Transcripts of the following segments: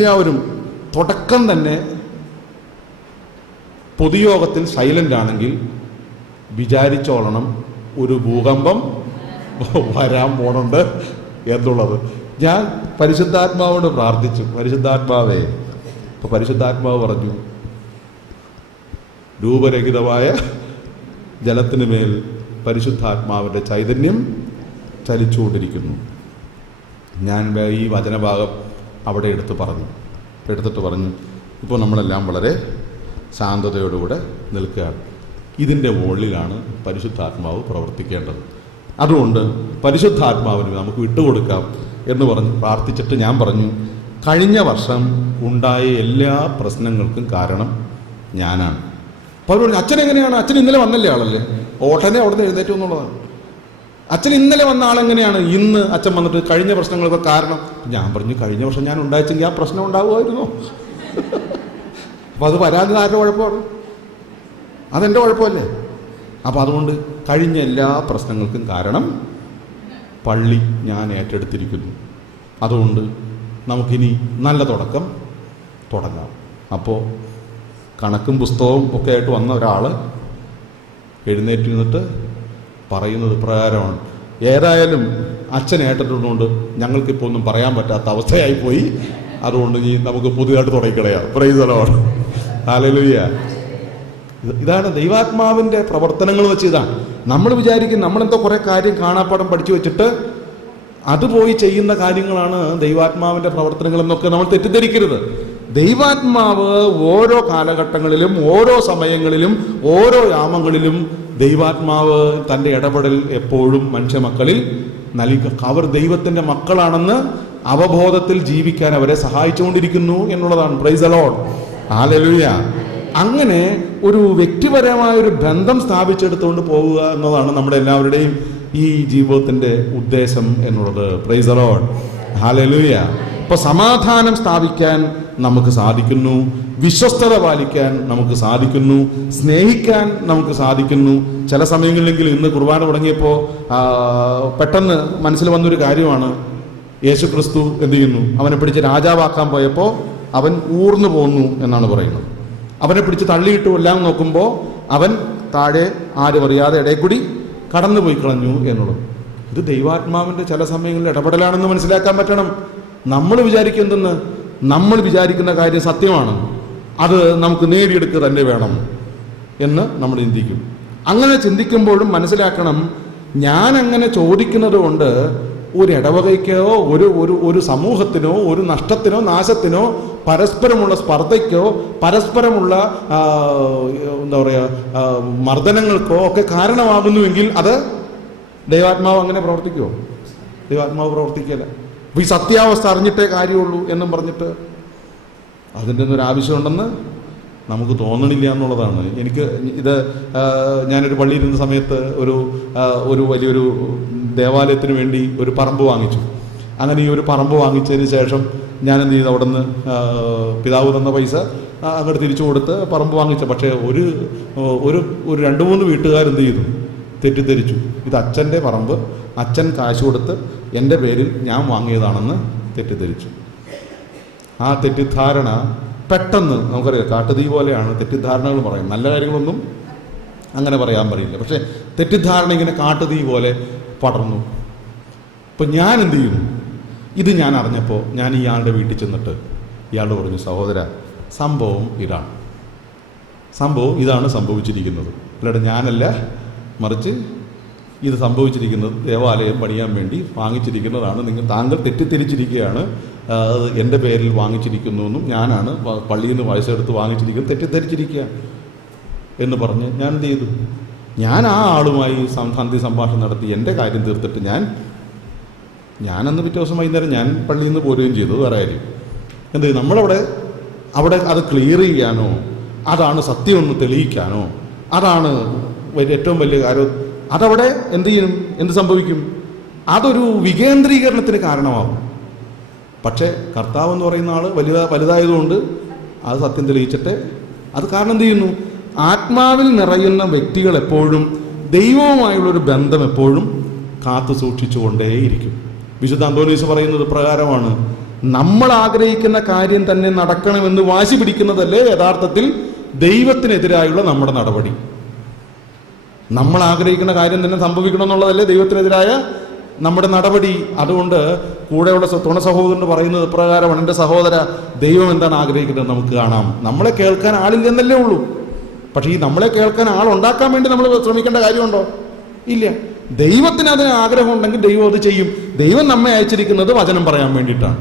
എല്ലാവരും തുടക്കം തന്നെ പൊതുയോഗത്തിൽ സൈലൻ്റ് ആണെങ്കിൽ വിചാരിച്ചോളണം ഒരു ഭൂകമ്പം വരാൻ പോണുണ്ട് എന്നുള്ളത്. ഞാൻ പരിശുദ്ധാത്മാവോട് പ്രാർത്ഥിച്ചു, പരിശുദ്ധാത്മാവേ, ഇപ്പോൾ പരിശുദ്ധാത്മാവ് പറഞ്ഞു, രൂപരഹിതമായ ജലത്തിന് മേൽ പരിശുദ്ധാത്മാവിൻ്റെ ചൈതന്യം ചലിച്ചുകൊണ്ടിരിക്കുന്നു. ഞാൻ ഈ വചനഭാഗം അവിടെ എടുത്തിട്ട് പറഞ്ഞു ഇപ്പോൾ നമ്മളെല്ലാം വളരെ ശാന്തതയോടുകൂടെ നിൽക്കുകയാണ്. ഇതിൻ്റെ മുകളിലാണ് പരിശുദ്ധാത്മാവ് പ്രവർത്തിക്കേണ്ടത്. അതുകൊണ്ട് പരിശുദ്ധാത്മാവിന് നമുക്ക് വിട്ടുകൊടുക്കാം എന്ന് പറഞ്ഞ് പ്രാർത്ഥിച്ചിട്ട് ഞാൻ പറഞ്ഞു, കഴിഞ്ഞ വർഷം ഉണ്ടായ എല്ലാ പ്രശ്നങ്ങൾക്കും കാരണം ഞാനാണ്. അപ്പോൾ അവർ പറഞ്ഞു, അച്ഛൻ എങ്ങനെയാണ്? അച്ഛൻ ഇന്നലെ വന്നല്ലേ ആളല്ലേ, ഓട്ടനെ അവിടെ നിന്ന് എഴുന്നേറ്റു എന്നുള്ളതാണ്. അച്ഛൻ ഇന്നലെ വന്ന ആളെങ്ങനെയാണ് ഇന്ന് അച്ഛൻ വന്നിട്ട് കഴിഞ്ഞ പ്രശ്നങ്ങളൊക്കെ കാരണം? ഞാൻ പറഞ്ഞു, കഴിഞ്ഞ വർഷം ഞാൻ ഉണ്ടായിച്ചെങ്കിൽ ആ പ്രശ്നം ഉണ്ടാവുമായിരുന്നോ? അപ്പം അത് വരാതെ ആരുടെ കുഴപ്പമാണ്? അതെൻ്റെ കുഴപ്പമല്ലേ? അപ്പം അതുകൊണ്ട് കഴിഞ്ഞ എല്ലാ പ്രശ്നങ്ങൾക്കും കാരണം പള്ളി ഞാൻ ഏറ്റെടുത്തിരിക്കുന്നു. അതുകൊണ്ട് നമുക്കിനി നല്ല തുടങ്ങാം. അപ്പോൾ കണക്കും പുസ്തകവും ഒക്കെ ആയിട്ട് വന്ന ഒരാൾ എഴുന്നേറ്റ് നിന്നിട്ട് പറയുന്നത് പ്രകാരമാണ്, ഏതായാലും അച്ഛൻ ഏറ്റെടുത്തുകൊണ്ട് ഞങ്ങൾക്കിപ്പോൾ ഒന്നും പറയാൻ പറ്റാത്ത അവസ്ഥയായിപ്പോയി, അതുകൊണ്ട് ഇനി നമുക്ക് പുതിയതായിട്ട് തുടങ്ങിക്കളയാം. Praise the Lord, hallelujah. ഇതാണ് ദൈവാത്മാവിൻ്റെ പ്രവർത്തനങ്ങൾ വെച്ച്. ഇതാണ് നമ്മൾ വിചാരിക്കും നമ്മളെന്തോ കുറേ കാര്യം കാണാപ്പാടം പഠിച്ചു വെച്ചിട്ട് അത് പോയി ചെയ്യുന്ന കാര്യങ്ങളാണ് ദൈവാത്മാവിൻ്റെ പ്രവർത്തനങ്ങൾ എന്നൊക്കെ നമ്മൾ തെറ്റിദ്ധരിക്കരുത്. ദൈവാത്മാവ് ഓരോ കാലഘട്ടങ്ങളിലും ഓരോ സമയങ്ങളിലും ഓരോ യാമങ്ങളിലും ദൈവാത്മാവ് തൻ്റെ ഇടപെടൽ എപ്പോഴും മനുഷ്യമക്കളിൽ നൽകുക. അവർ ദൈവത്തിൻ്റെ മക്കളാണെന്ന് അവബോധത്തിൽ ജീവിക്കാൻ അവരെ സഹായിച്ചുകൊണ്ടിരിക്കുന്നു എന്നുള്ളതാണ്. Price the Lord, hallelujah. അങ്ങനെ ഒരു വ്യക്തിപരമായ ഒരു ബന്ധം സ്ഥാപിച്ചെടുത്തുകൊണ്ട് പോവുക എന്നതാണ് നമ്മുടെ എല്ലാവരുടെയും ഈ ജീവിതത്തിൻ്റെ ഉദ്ദേശം എന്നുള്ളത്. Price the Lord, hallelujah. അപ്പോൾ സമാധാനം സ്ഥാപിക്കാൻ നമുക്ക് സാധിക്കുന്നു, വിശ്വസ്തത പാലിക്കാൻ നമുക്ക് സാധിക്കുന്നു, സ്നേഹിക്കാൻ നമുക്ക് സാധിക്കുന്നു. ചില സമയങ്ങളിലെങ്കിലും ഇന്ന് കുർബാന തുടങ്ങിയപ്പോൾ പെട്ടെന്ന് മനസ്സിൽ വന്നൊരു കാര്യമാണ്, യേശു ക്രിസ്തു എന്ത് ചെയ്യുന്നു? അവനെ പിടിച്ച് രാജാവാക്കാൻ പോയപ്പോൾ അവൻ ഊർന്നു പോന്നു എന്നാണ് പറയുന്നത്. അവനെ പിടിച്ച് തള്ളിയിട്ടു എല്ലാം നോക്കുമ്പോൾ അവൻ താഴെ ആരും അറിയാതെ ഇടയിൽ കൂടി കടന്നുപോയി കളഞ്ഞു എന്നുള്ളത്. ഇത് ദൈവാത്മാവിൻ്റെ ചില സമയങ്ങളിൽ ഇടപെടലാണെന്ന് മനസ്സിലാക്കാൻ പറ്റണം. നമ്മൾ വിചാരിക്കുന്നതെന്ന് നമ്മൾ വിചാരിക്കുന്ന കാര്യം സത്യമാണ്, അത് നമുക്ക് നേടിയെടുക്കുക തന്നെ വേണം എന്ന് നമ്മൾ ചിന്തിക്കും. അങ്ങനെ ചിന്തിക്കുമ്പോഴും മനസ്സിലാക്കണം, ഞാൻ അങ്ങനെ ചോദിക്കുന്നത് കൊണ്ട് ഒരു ഇടവകയ്ക്കോ ഒരു സമൂഹത്തിനോ ഒരു നഷ്ടത്തിനോ നാശത്തിനോ പരസ്പരമുള്ള സ്പർദ്ധയ്ക്കോ പരസ്പരമുള്ള എന്താ പറയുക മർദ്ദനങ്ങൾക്കോ ഒക്കെ കാരണമാകുന്നുവെങ്കിൽ അത് ദൈവാത്മാവ് അങ്ങനെ പ്രവർത്തിക്കുമോ? ദൈവാത്മാവ് പ്രവർത്തിക്കില്ല. അപ്പോൾ ഈ സത്യാവസ്ഥ അറിഞ്ഞിട്ടേ കാര്യമുള്ളൂ എന്നും പറഞ്ഞിട്ട് അതിൻ്റെ ഒന്നും ആവശ്യമുണ്ടെന്ന് നമുക്ക് തോന്നണില്ല എന്നുള്ളതാണ്. എനിക്ക് ഇത് ഞാനൊരു പള്ളിയിരുന്ന സമയത്ത് ഒരു വലിയൊരു ദേവാലയത്തിന് വേണ്ടി ഒരു പറമ്പ് വാങ്ങിച്ചു. അങ്ങനെ ഈ ഒരു പറമ്പ് വാങ്ങിച്ചതിന് ശേഷം ഞാൻ എന്ത് ചെയ്തു, അവിടെ നിന്ന് പിതാവ് തന്ന പൈസ അങ്ങോട്ട് തിരിച്ചു കൊടുത്ത് പറമ്പ് വാങ്ങിച്ച. പക്ഷേ ഒരു 2-3 വീട്ടുകാരെന്ത് ചെയ്തു, തെറ്റിദ്ധരിച്ചു. ഇത് അച്ഛൻ്റെ പറമ്പ്, അച്ഛൻ കാശ് കൊടുത്ത് എൻ്റെ പേരിൽ ഞാൻ വാങ്ങിയതാണെന്ന് തെറ്റിദ്ധരിച്ചു. ആ തെറ്റിദ്ധാരണ പെട്ടെന്ന് നമുക്കറിയാം, കാട്ടുതീ പോലെയാണ് തെറ്റിദ്ധാരണകൾ പറയും. നല്ല കാര്യങ്ങളൊന്നും അങ്ങനെ പറയാൻ പാടില്ല, പക്ഷേ തെറ്റിദ്ധാരണ ഇങ്ങനെ കാട്ടുതീ പോലെ പടർന്നു. ഇപ്പം ഞാൻ എന്ത് ചെയ്യുന്നു, ഇത് ഞാൻ അറിഞ്ഞപ്പോൾ ഞാൻ ഇയാളുടെ വീട്ടിൽ ചെന്നിട്ട് ഇയാളോട് പറഞ്ഞു, സഹോദര, സംഭവം ഇതാണ് സംഭവിച്ചിരിക്കുന്നത്. അല്ലാതെ ഞാനല്ല, മറിച്ച് ഇത് സംഭവിച്ചിരിക്കുന്നത് ദേവാലയം പണിയാൻ വേണ്ടി വാങ്ങിച്ചിരിക്കുന്നതാണ്. താങ്കൾ തെറ്റിദ്ധരിച്ചിരിക്കുകയാണ്, എൻ്റെ പേരിൽ വാങ്ങിച്ചിരിക്കുന്നുവെന്നും ഞാനാണ് പള്ളിയിൽ നിന്ന് പൈസ എടുത്ത് വാങ്ങിച്ചിരിക്കുന്നത് തെറ്റിദ്ധരിച്ചിരിക്കുക എന്ന് പറഞ്ഞ് ഞാൻ എന്ത് ചെയ്തു, ഞാൻ ആ ആളുമായി സന്ധി സംഭാഷണം നടത്തി എൻ്റെ കാര്യം തീർത്തിട്ട് ഞാനന്ന് പിറ്റേ ദിവസം വൈകുന്നേരം ഞാൻ പള്ളിയിൽ നിന്ന് പോരുകയും ചെയ്തു. വേറെ കാര്യം എന്ത് ചെയ്യും, നമ്മളവിടെ അത് ക്ലിയർ ചെയ്യാനോ അതാണ് സത്യമെന്ന് തെളിയിക്കാനോ അതാണ് ഏറ്റവും വലിയ കാര്യം. അതവിടെ എന്ത് സംഭവിക്കും, അതൊരു വികേന്ദ്രീകരണത്തിന് കാരണമാകും. പക്ഷേ കർത്താവ് എന്ന് പറയുന്ന ആൾ വലുതായതുകൊണ്ട് അത് സത്യം തെളിയിച്ചിട്ട് അത് കാരണം എന്ത് ചെയ്യുന്നു, ആത്മാവിൽ നിറയുന്ന വ്യക്തികൾ എപ്പോഴും ദൈവവുമായുള്ളൊരു ബന്ധം എപ്പോഴും കാത്തു സൂക്ഷിച്ചുകൊണ്ടേയിരിക്കും. വിശുദ്ധ അന്തോനീസ് പറയുന്നത് പ്രകാരമാണ്, നമ്മൾ ആഗ്രഹിക്കുന്ന കാര്യം തന്നെ നടക്കണമെന്ന് വാശി പിടിക്കുന്നതല്ലേ യഥാർത്ഥത്തിൽ ദൈവത്തിനെതിരായുള്ള നമ്മുടെ നടപടി. നമ്മൾ ആഗ്രഹിക്കുന്ന കാര്യം തന്നെ സംഭവിക്കണം എന്നുള്ളതല്ലേ ദൈവത്തിനെതിരായ നമ്മുടെ നടപടി. അതുകൊണ്ട് കൂടെയുള്ള തുണ സഹോദരൻ പറയുന്നത് ഇപ്രകാരമാണ്: എൻ്റെ സഹോദര, ദൈവം എന്താണ് ആഗ്രഹിക്കുന്നത് നമുക്ക് കാണാം. നമ്മളെ കേൾക്കാൻ ആളില്ലെന്നല്ലേ ഉള്ളൂ. പക്ഷേ ഈ നമ്മളെ കേൾക്കാൻ ആളുണ്ടാക്കാൻ വേണ്ടി നമ്മൾ ശ്രമിക്കേണ്ട കാര്യമുണ്ടോ? ഇല്ല. ദൈവത്തിന് അതിന് ആഗ്രഹം ഉണ്ടെങ്കിൽ ദൈവം അത് ചെയ്യും. ദൈവം നമ്മെ അയച്ചിരിക്കുന്നത് വചനം പറയാൻ വേണ്ടിയിട്ടാണ്.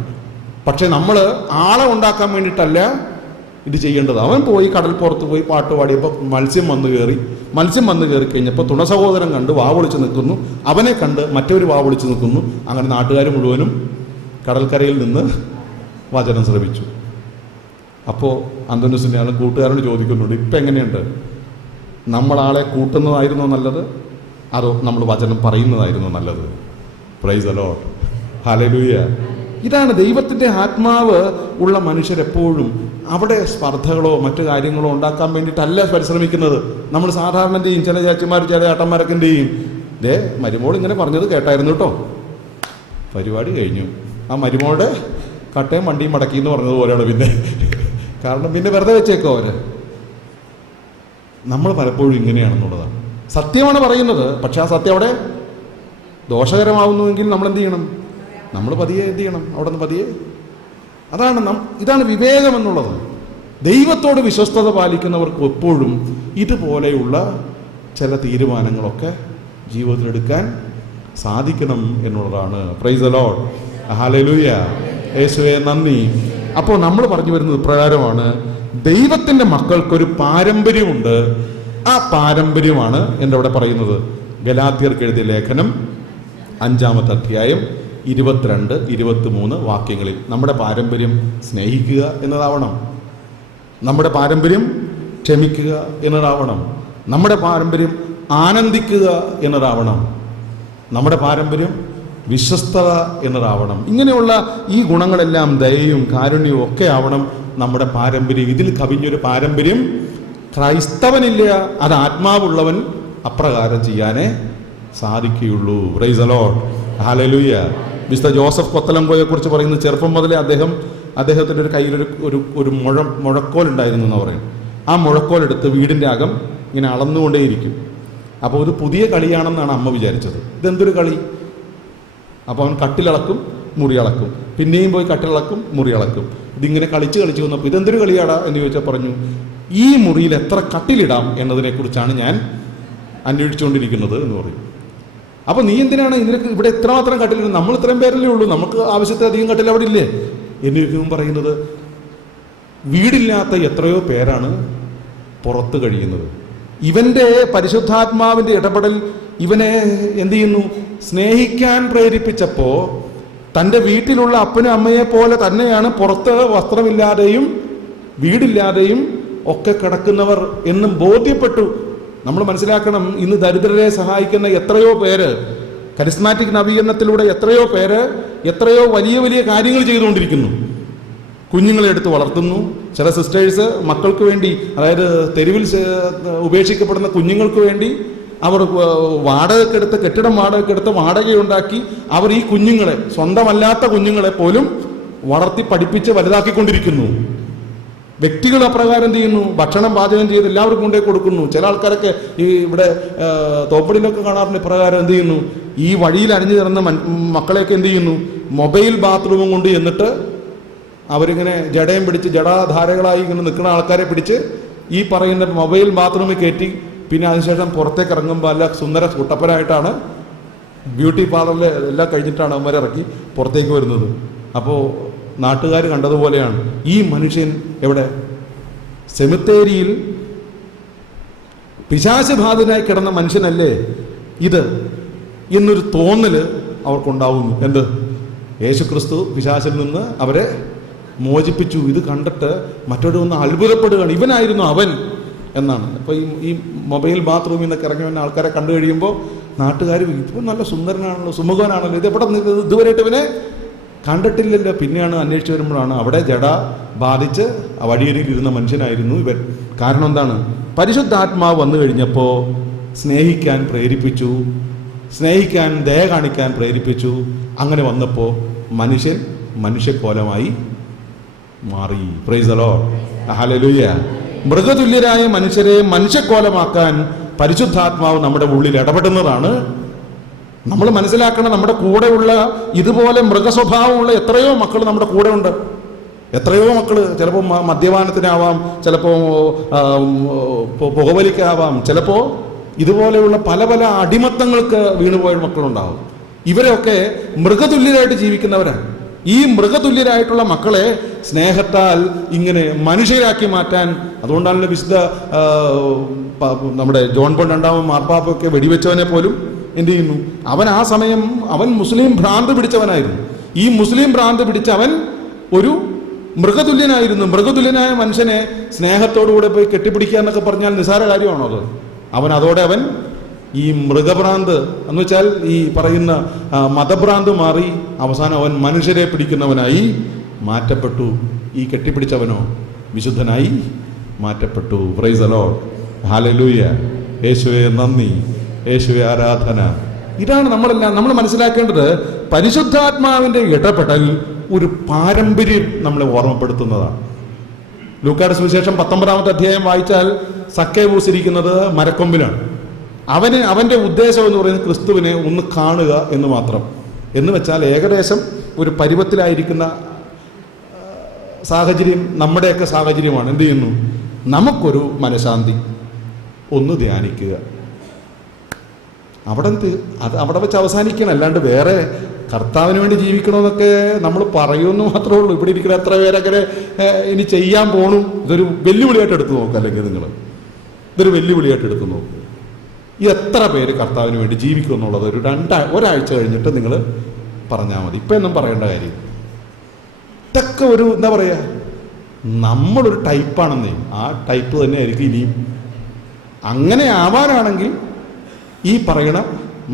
പക്ഷെ നമ്മൾ ആളെ ഉണ്ടാക്കാൻ വേണ്ടിയിട്ടല്ല ഇത് ചെയ്യേണ്ടത്. അവൻ പോയി കടൽപ്പുറത്ത് പോയി പാട്ട് പാടിയപ്പോൾ മത്സ്യം വന്നു കയറി കഴിഞ്ഞപ്പോൾ തുണ സഹോദരൻ കണ്ട് വാവൊളിച്ച് നിൽക്കുന്നു. അവനെ കണ്ട് മറ്റൊരു വാവൊളിച്ച് നിൽക്കുന്നു. അങ്ങനെ നാട്ടുകാർ മുഴുവനും കടൽക്കരയിൽ നിന്ന് വചനം ശ്രമിച്ചു. അപ്പോൾ അന്തോന്യൂസിൻ്റെ ആൾ കൂട്ടുകാരോട് ചോദിക്കുന്നുണ്ട്, ഇപ്പം എങ്ങനെയുണ്ട്? നമ്മളാളെ കൂട്ടുന്നതായിരുന്നോ നല്ലത്, അതോ നമ്മൾ വചനം പറയുന്നതായിരുന്നോ നല്ലത്? Price the Lord, hallelujah. ഇതാണ് ദൈവത്തിൻ്റെ ആത്മാവ് ഉള്ള മനുഷ്യരെപ്പോഴും അവിടെ സ്പർദ്ധകളോ മറ്റു കാര്യങ്ങളോ ഉണ്ടാക്കാൻ വേണ്ടിയിട്ടല്ല പരിശ്രമിക്കുന്നത്. നമ്മൾ സാധാരണ ചെയ്യും, ചില ചാച്ചിമാർ ചില ഏട്ടന്മാരൊക്കെ എന്ത് ചെയ്യും, മരുമോൾ ഇങ്ങനെ പറഞ്ഞത് കേട്ടായിരുന്നു കേട്ടോ, പരിപാടി കഴിഞ്ഞു. ആ മരുമോളുടെ കട്ടയും വണ്ടിയും മടക്കി എന്ന് പറഞ്ഞതുപോലെയാണ് പിന്നെ. കാരണം പിന്നെ വെറുതെ വെച്ചേക്കോ അവര്. നമ്മൾ പലപ്പോഴും ഇങ്ങനെയാണെന്നുള്ളതാണ്. സത്യമാണ് പറയുന്നത്, പക്ഷെ ആ സത്യം അവിടെ ദോഷകരമാവുന്നുവെങ്കിൽ നമ്മൾ എന്ത് ചെയ്യണം? നമ്മൾ പതിയെ എന്ത് ചെയ്യണം? അവിടെ നിന്ന് പതിയെ. ഇതാണ് വിവേകം എന്നുള്ളത്. ദൈവത്തോട് വിശ്വസ്തത പാലിക്കുന്നവർക്ക് എപ്പോഴും ഇതുപോലെയുള്ള ചില തീരുമാനങ്ങളൊക്കെ ജീവിതത്തിലെടുക്കാൻ സാധിക്കണം എന്നുള്ളതാണ്. പ്രൈസ് ദി ലോർഡ്, ഹല്ലേലൂയ, യേശുവേ നന്ദി. അപ്പോൾ നമ്മൾ പറഞ്ഞു വരുന്നത് പ്രകാരമാണ്, ദൈവത്തിൻ്റെ മക്കൾക്കൊരു പാരമ്പര്യമുണ്ട്. ആ പാരമ്പര്യമാണ് എൻ്റെ അവിടെ പറയുന്നത്. ഗലാത്യർക്ക് എഴുതിയ ലേഖനം 5-ാമത്തെ അധ്യായം 22-23 വാക്യങ്ങളിൽ നമ്മുടെ പാരമ്പര്യം സ്നേഹിക്കുക എന്നതാവണം. നമ്മുടെ പാരമ്പര്യം ക്ഷമിക്കുക എന്നതാവണം. നമ്മുടെ പാരമ്പര്യം ആനന്ദിക്കുക എന്നതാവണം. നമ്മുടെ പാരമ്പര്യം വിശ്വസ്തത എന്നതാവണം. ഇങ്ങനെയുള്ള ഈ ഗുണങ്ങളെല്ലാം, ദയയും കാരുണ്യവും ഒക്കെ ആവണം നമ്മുടെ പാരമ്പര്യം. ഇതിൽ കവിഞ്ഞൊരു പാരമ്പര്യം ക്രൈസ്തവനില്ല. അത് ആത്മാവുള്ളവൻ അപ്രകാരം ചെയ്യാനേ സാധിക്കുകയുള്ളൂ. Praise the Lord, hallelujah. Mister Joseph കൊത്തലംകോയെ കുറിച്ച് പറയുന്നത്, ചെറുപ്പം മുതലേ അദ്ദേഹത്തിൻ്റെ ഒരു കയ്യിലൊരു ഒരു മുഴക്കോൽ ഉണ്ടായിരുന്നു എന്ന് പറയും. ആ മുഴക്കോലെടുത്ത് വീടിൻ്റെ അകം ഇങ്ങനെ അളന്നുകൊണ്ടേയിരിക്കും. അപ്പോൾ ഒരു പുതിയ കളിയാണെന്നാണ് അമ്മ വിചാരിച്ചത്. ഇതെന്തൊരു കളി? അപ്പോൾ അവൻ കട്ടിലളക്കും, മുറിയളക്കും, പിന്നെയും പോയി കട്ടിലളക്കും, മുറിയളക്കും. ഇതിങ്ങനെ കളിച്ച് വന്നപ്പോൾ ഇതെന്തൊരു കളിയാടാ എന്ന് ചോദിച്ചാൽ പറഞ്ഞു, ഈ മുറിയിൽ എത്ര കട്ടിലിടാം എന്നതിനെക്കുറിച്ചാണ് ഞാൻ അന്വേഷിച്ചുകൊണ്ടിരിക്കുന്നത് എന്ന് പറയും. അപ്പോൾ നീ എന്തിനാണ് ഇവിടെ ഇത്രമാത്രം കട്ടിലിടുന്നത്? നമ്മൾ ഇത്രയും പേരല്ലേ ഉള്ളൂ, നമുക്ക് ആവശ്യത്തിലധികം കട്ടിൽ അവിടെ ഇല്ലേ എന്നിരിക്കും പറയുന്നത്. വീടില്ലാത്ത എത്രയോ പേരാണ് പുറത്ത് കഴിയുന്നത്. ഇവൻ്റെ പരിശുദ്ധാത്മാവിൻ്റെ ഇടപെടൽ ഇവനെ എന്ത് ചെയ്യുന്നു? സ്നേഹിക്കാൻ പ്രേരിപ്പിച്ചപ്പോൾ തൻ്റെ വീട്ടിലുള്ള അപ്പനും അമ്മയെ പോലെ തന്നെയാണ് പുറത്ത് വസ്ത്രമില്ലാതെയും വീടില്ലാതെയും ഒക്കെ കിടക്കുന്നവർ എന്നും ബോധ്യപ്പെട്ടു. നമ്മൾ മനസ്സിലാക്കണം, ഇന്ന് ദരിദ്രരെ സഹായിക്കുന്ന എത്രയോ പേര്, കരിസ്മാറ്റിക് നവീകരണത്തിലൂടെ എത്രയോ പേര് എത്രയോ വലിയ വലിയ കാര്യങ്ങൾ ചെയ്തുകൊണ്ടിരിക്കുന്നു. കുഞ്ഞുങ്ങളെ എടുത്ത് വളർത്തുന്നു. ചില സിസ്റ്റേഴ്സ് മക്കൾക്ക് വേണ്ടി, അതായത് തെരുവിൽ ഉപേക്ഷിക്കപ്പെടുന്ന കുഞ്ഞുങ്ങൾക്ക് വേണ്ടി അവർ വാടകയ്ക്കെടുത്ത്, കെട്ടിടം വാടകയ്ക്കെടുത്ത് വാടകയുണ്ടാക്കി അവർ ഈ കുഞ്ഞുങ്ങളെ, സ്വന്തമല്ലാത്ത കുഞ്ഞുങ്ങളെ പോലും വളർത്തി പഠിപ്പിച്ച് വലുതാക്കിക്കൊണ്ടിരിക്കുന്നു. വ്യക്തികൾ അപ്രകാരം എന്ത് ചെയ്യുന്നു? ഭക്ഷണം പാചകം ചെയ്ത് എല്ലാവർക്കും കൊണ്ടേ കൊടുക്കുന്നു. ചില ആൾക്കാരൊക്കെ ഈ ഇവിടെ തോപ്പടിയിലൊക്കെ കാണാറുണ്ട്. ഇപ്രകാരം എന്ത് ചെയ്യുന്നു? ഈ വഴിയിൽ അണിഞ്ഞു കിടന്ന മക്കളെയൊക്കെ എന്ത് ചെയ്യുന്നു? മൊബൈൽ ബാത്റൂമും കൊണ്ട് എന്നിട്ട് അവരിങ്ങനെ ജടയും പിടിച്ച്, ജടാധാരകളായി ഇങ്ങനെ നിൽക്കുന്ന ആൾക്കാരെ പിടിച്ച് ഈ പറയുന്ന മൊബൈൽ ബാത്റൂമിൽ കയറ്റി, പിന്നെ അതിനുശേഷം പുറത്തേക്ക് ഇറങ്ങുമ്പോൾ അല്ല സുന്ദര കുട്ടപ്പനായിട്ടാണ് ബ്യൂട്ടി പാർലറിൽ എല്ലാം കഴിഞ്ഞിട്ടാണ് അവന്മാരെ ഇറക്കി പുറത്തേക്ക് വരുന്നത്. അപ്പോൾ നാട്ടുകാർ കണ്ടതുപോലെയാണ്. ഈ മനുഷ്യൻ എവിടെ? സെമിത്തേരിയിൽ പിശാചബാധിതനായി കിടന്ന മനുഷ്യനല്ലേ ഇത് എന്നൊരു തോന്നല് അവർക്കുണ്ടാവുന്നു. എന്ത്? യേശുക്രിസ്തു പിശാചിൽ നിന്ന് അവരെ മോചിപ്പിച്ചു. ഇത് കണ്ടിട്ട് മറ്റൊരു അത്ഭുതപ്പെടുകയാണ്, ഇവനായിരുന്നു അവൻ എന്നാണ്. അപ്പോൾ ഈ മൊബൈൽ ബാത്റൂമിൽ നിന്നൊക്കെ ഇറങ്ങി വന്ന ആൾക്കാരെ കണ്ടു കഴിയുമ്പോൾ നാട്ടുകാർ, ഇതിപ്പോൾ നല്ല സുന്ദരനാണല്ലോ, സുമുഖനാണല്ലോ, ഇത് എവിടെ ഇതുവരെയായിട്ട് ഇവനെ കണ്ടിട്ടില്ലല്ലോ. പിന്നെയാണ് അന്വേഷിച്ച് വരുമ്പോഴാണ് അവിടെ ജഡ ബാധിച്ച് വഴിയരികിലിരുന്ന മനുഷ്യനായിരുന്നു ഇവൻ. കാരണം എന്താണ്? പരിശുദ്ധാത്മാവ് വന്നു കഴിഞ്ഞപ്പോൾ സ്നേഹിക്കാൻ പ്രേരിപ്പിച്ചു, സ്നേഹിക്കാൻ, ദയ കാണിക്കാൻ പ്രേരിപ്പിച്ചു. അങ്ങനെ വന്നപ്പോൾ മനുഷ്യൻ മനുഷ്യക്കോലമായി മാറി. Praise the Lord, hallelujah. മൃഗതുല്യരായ മനുഷ്യരെ മനുഷ്യക്കോലമാക്കാൻ പരിശുദ്ധാത്മാവ് നമ്മുടെ ഉള്ളിൽ ഇടപെടുന്നതാണ്. നമ്മൾ മനസ്സിലാക്കണം, നമ്മുടെ കൂടെയുള്ള ഇതുപോലെ മൃഗസ്വഭാവമുള്ള എത്രയോ മക്കൾ നമ്മുടെ കൂടെ ഉണ്ട്. എത്രയോ മക്കൾ ചിലപ്പോൾ മദ്യപാനത്തിനാവാം, ചിലപ്പോൾ പുകവലിക്കാവാം, ചിലപ്പോൾ ഇതുപോലെയുള്ള പല പല അടിമത്തങ്ങൾക്ക് വീണുപോയ മക്കളുണ്ടാവും. ഇവരൊക്കെ മൃഗതുല്യരായിട്ട് ജീവിക്കുന്നവരാണ്. ഈ മൃഗതുല്യരായിട്ടുള്ള മക്കളെ സ്നേഹത്താൽ ഇങ്ങനെ മനുഷ്യരാക്കി മാറ്റാൻ, അതുകൊണ്ടാണല്ലോ വിശുദ്ധ നമ്മുടെ ജോൺ പോൾ രണ്ടാമൻ മാർപ്പാപ്പൊക്കെ വെടിവെച്ചവനെ പോലും എന്ത് ചെയ്യുന്നു, അവൻ ആ സമയം അവൻ മുസ്ലിം ഭ്രാന്ത് പിടിച്ചവനായിരുന്നു. ഈ മുസ്ലിം ഭ്രാന്ത് പിടിച്ച അവൻ ഒരു മൃഗതുല്യനായിരുന്നു. മൃഗതുല്യനായ മനുഷ്യനെ സ്നേഹത്തോടുകൂടെ പോയി കെട്ടിപ്പിടിക്കുക എന്നൊക്കെ പറഞ്ഞാൽ നിസ്സാര കാര്യമാണോ അത്? അതോടെ അവൻ ഈ മൃഗഭ്രാന്ത് എന്ന് വെച്ചാൽ ഈ പറയുന്ന മതഭ്രാന്ത് മാറി അവസാനം അവൻ മനുഷ്യരെ പിടിക്കുന്നവനായി മാറ്റപ്പെട്ടു. ഈ കെട്ടിപ്പിടിച്ചവനോ വിശുദ്ധനായി മാറ്റപ്പെട്ടു. Praise the Lord, hallelujah. യേശുവേ നന്ദി, യേശുവേ ആരാധന. ഇതാണ് നമ്മൾ മനസ്സിലാക്കേണ്ടത്. പരിശുദ്ധാത്മാവിൻ്റെ ഇടപെടൽ ഒരു പാരമ്പര്യം നമ്മളെ ഓർമ്മപ്പെടുത്തുന്നതാണ്. ലൂക്കായുടെ സുവിശേഷം 19-ാമത്തെ അധ്യായം വായിച്ചാൽ സക്കേവൂസ് ഇരിക്കുന്നത് മരക്കൊമ്പിലാണ്. അവൻ്റെ ഉദ്ദേശം എന്ന് പറയുന്നത് ക്രിസ്തുവിനെ ഒന്ന് കാണുക എന്ന് മാത്രം. എന്ന് വെച്ചാൽ ഏകദേശം ഒരു പരുവത്തിലായിരിക്കുന്ന സാഹചര്യം നമ്മുടെയൊക്കെ സാഹചര്യമാണ്. എന്ത് ചെയ്യുന്നു? നമുക്കൊരു മനഃശാന്തി, ഒന്ന് ധ്യാനിക്കുക, അവിടെ വെച്ച് അവസാനിക്കണം. അല്ലാണ്ട് വേറെ കർത്താവിന് വേണ്ടി ജീവിക്കണമെന്നൊക്കെ നമ്മൾ പറയുമെന്ന് മാത്രമേ ഉള്ളൂ. ഇവിടെ ഇരിക്കുന്ന എത്ര പേരങ്ങനെ ഇനി ചെയ്യാൻ പോണു. ഇതൊരു വെല്ലുവിളിയായിട്ട് എടുത്തു നോക്കുക. അല്ലെങ്കിൽ ഇതൊരു വെല്ലുവിളിയായിട്ട് എടുത്തു നോക്കുക. ഈ എത്ര പേര് കർത്താവിന് വേണ്ടി ജീവിക്കും എന്നുള്ളത് ഒരാഴ്ച കഴിഞ്ഞിട്ട് നിങ്ങൾ പറഞ്ഞാൽ മതി. ഇപ്പം ഒന്നും പറയേണ്ട കാര്യം. ഇതൊക്കെ ഒരു എന്താ പറയുക, നമ്മളൊരു ടൈപ്പാണെന്നേ. ആ ടൈപ്പ് തന്നെ ആയിരിക്കും ഇനിയും. അങ്ങനെ ആവാനാണെങ്കിൽ ഈ പറയണ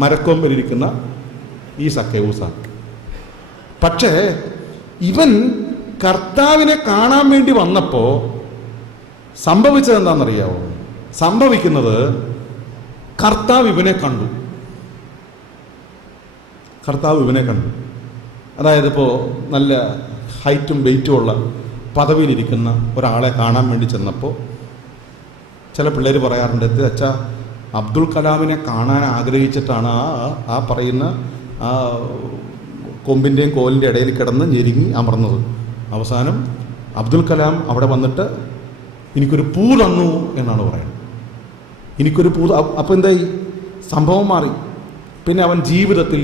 മരക്കൊമ്പിലിരിക്കുന്ന ഈ സക്കേവൂസാണ്. പക്ഷേ ഇവൻ കർത്താവിനെ കാണാൻ വേണ്ടി വന്നപ്പോൾ സംഭവിച്ചത് എന്താണെന്നറിയാവോ? സംഭവിക്കുന്നത് കർത്താവ് ഇവനെ കണ്ടു. അതായത് ഇപ്പോൾ നല്ല ഹൈറ്റും വെയിറ്റും ഉള്ള പദവിയിലിരിക്കുന്ന ഒരാളെ കാണാൻ വേണ്ടി ചെന്നപ്പോൾ ചില പിള്ളേർ പറയാറുണ്ട്, അച്ഛാ അബ്ദുൽ കലാമിനെ കാണാൻ ആഗ്രഹിച്ചിട്ടാണ് ആ പറയുന്ന ആ കൊമ്പിൻ്റെയും കോലിൻ്റെ ഇടയിൽ കിടന്ന് ഞെരുങ്ങി അമർന്നത്. അവസാനം അബ്ദുൽ കലാം അവിടെ വന്നിട്ട് എനിക്കൊരു പൂ തന്നു എന്നാണ് പറയുന്നത്. എനിക്കൊരു പൂ. അപ്പോൾ എന്തായി? സംഭവം മാറി. പിന്നെ അവൻ ജീവിതത്തിൽ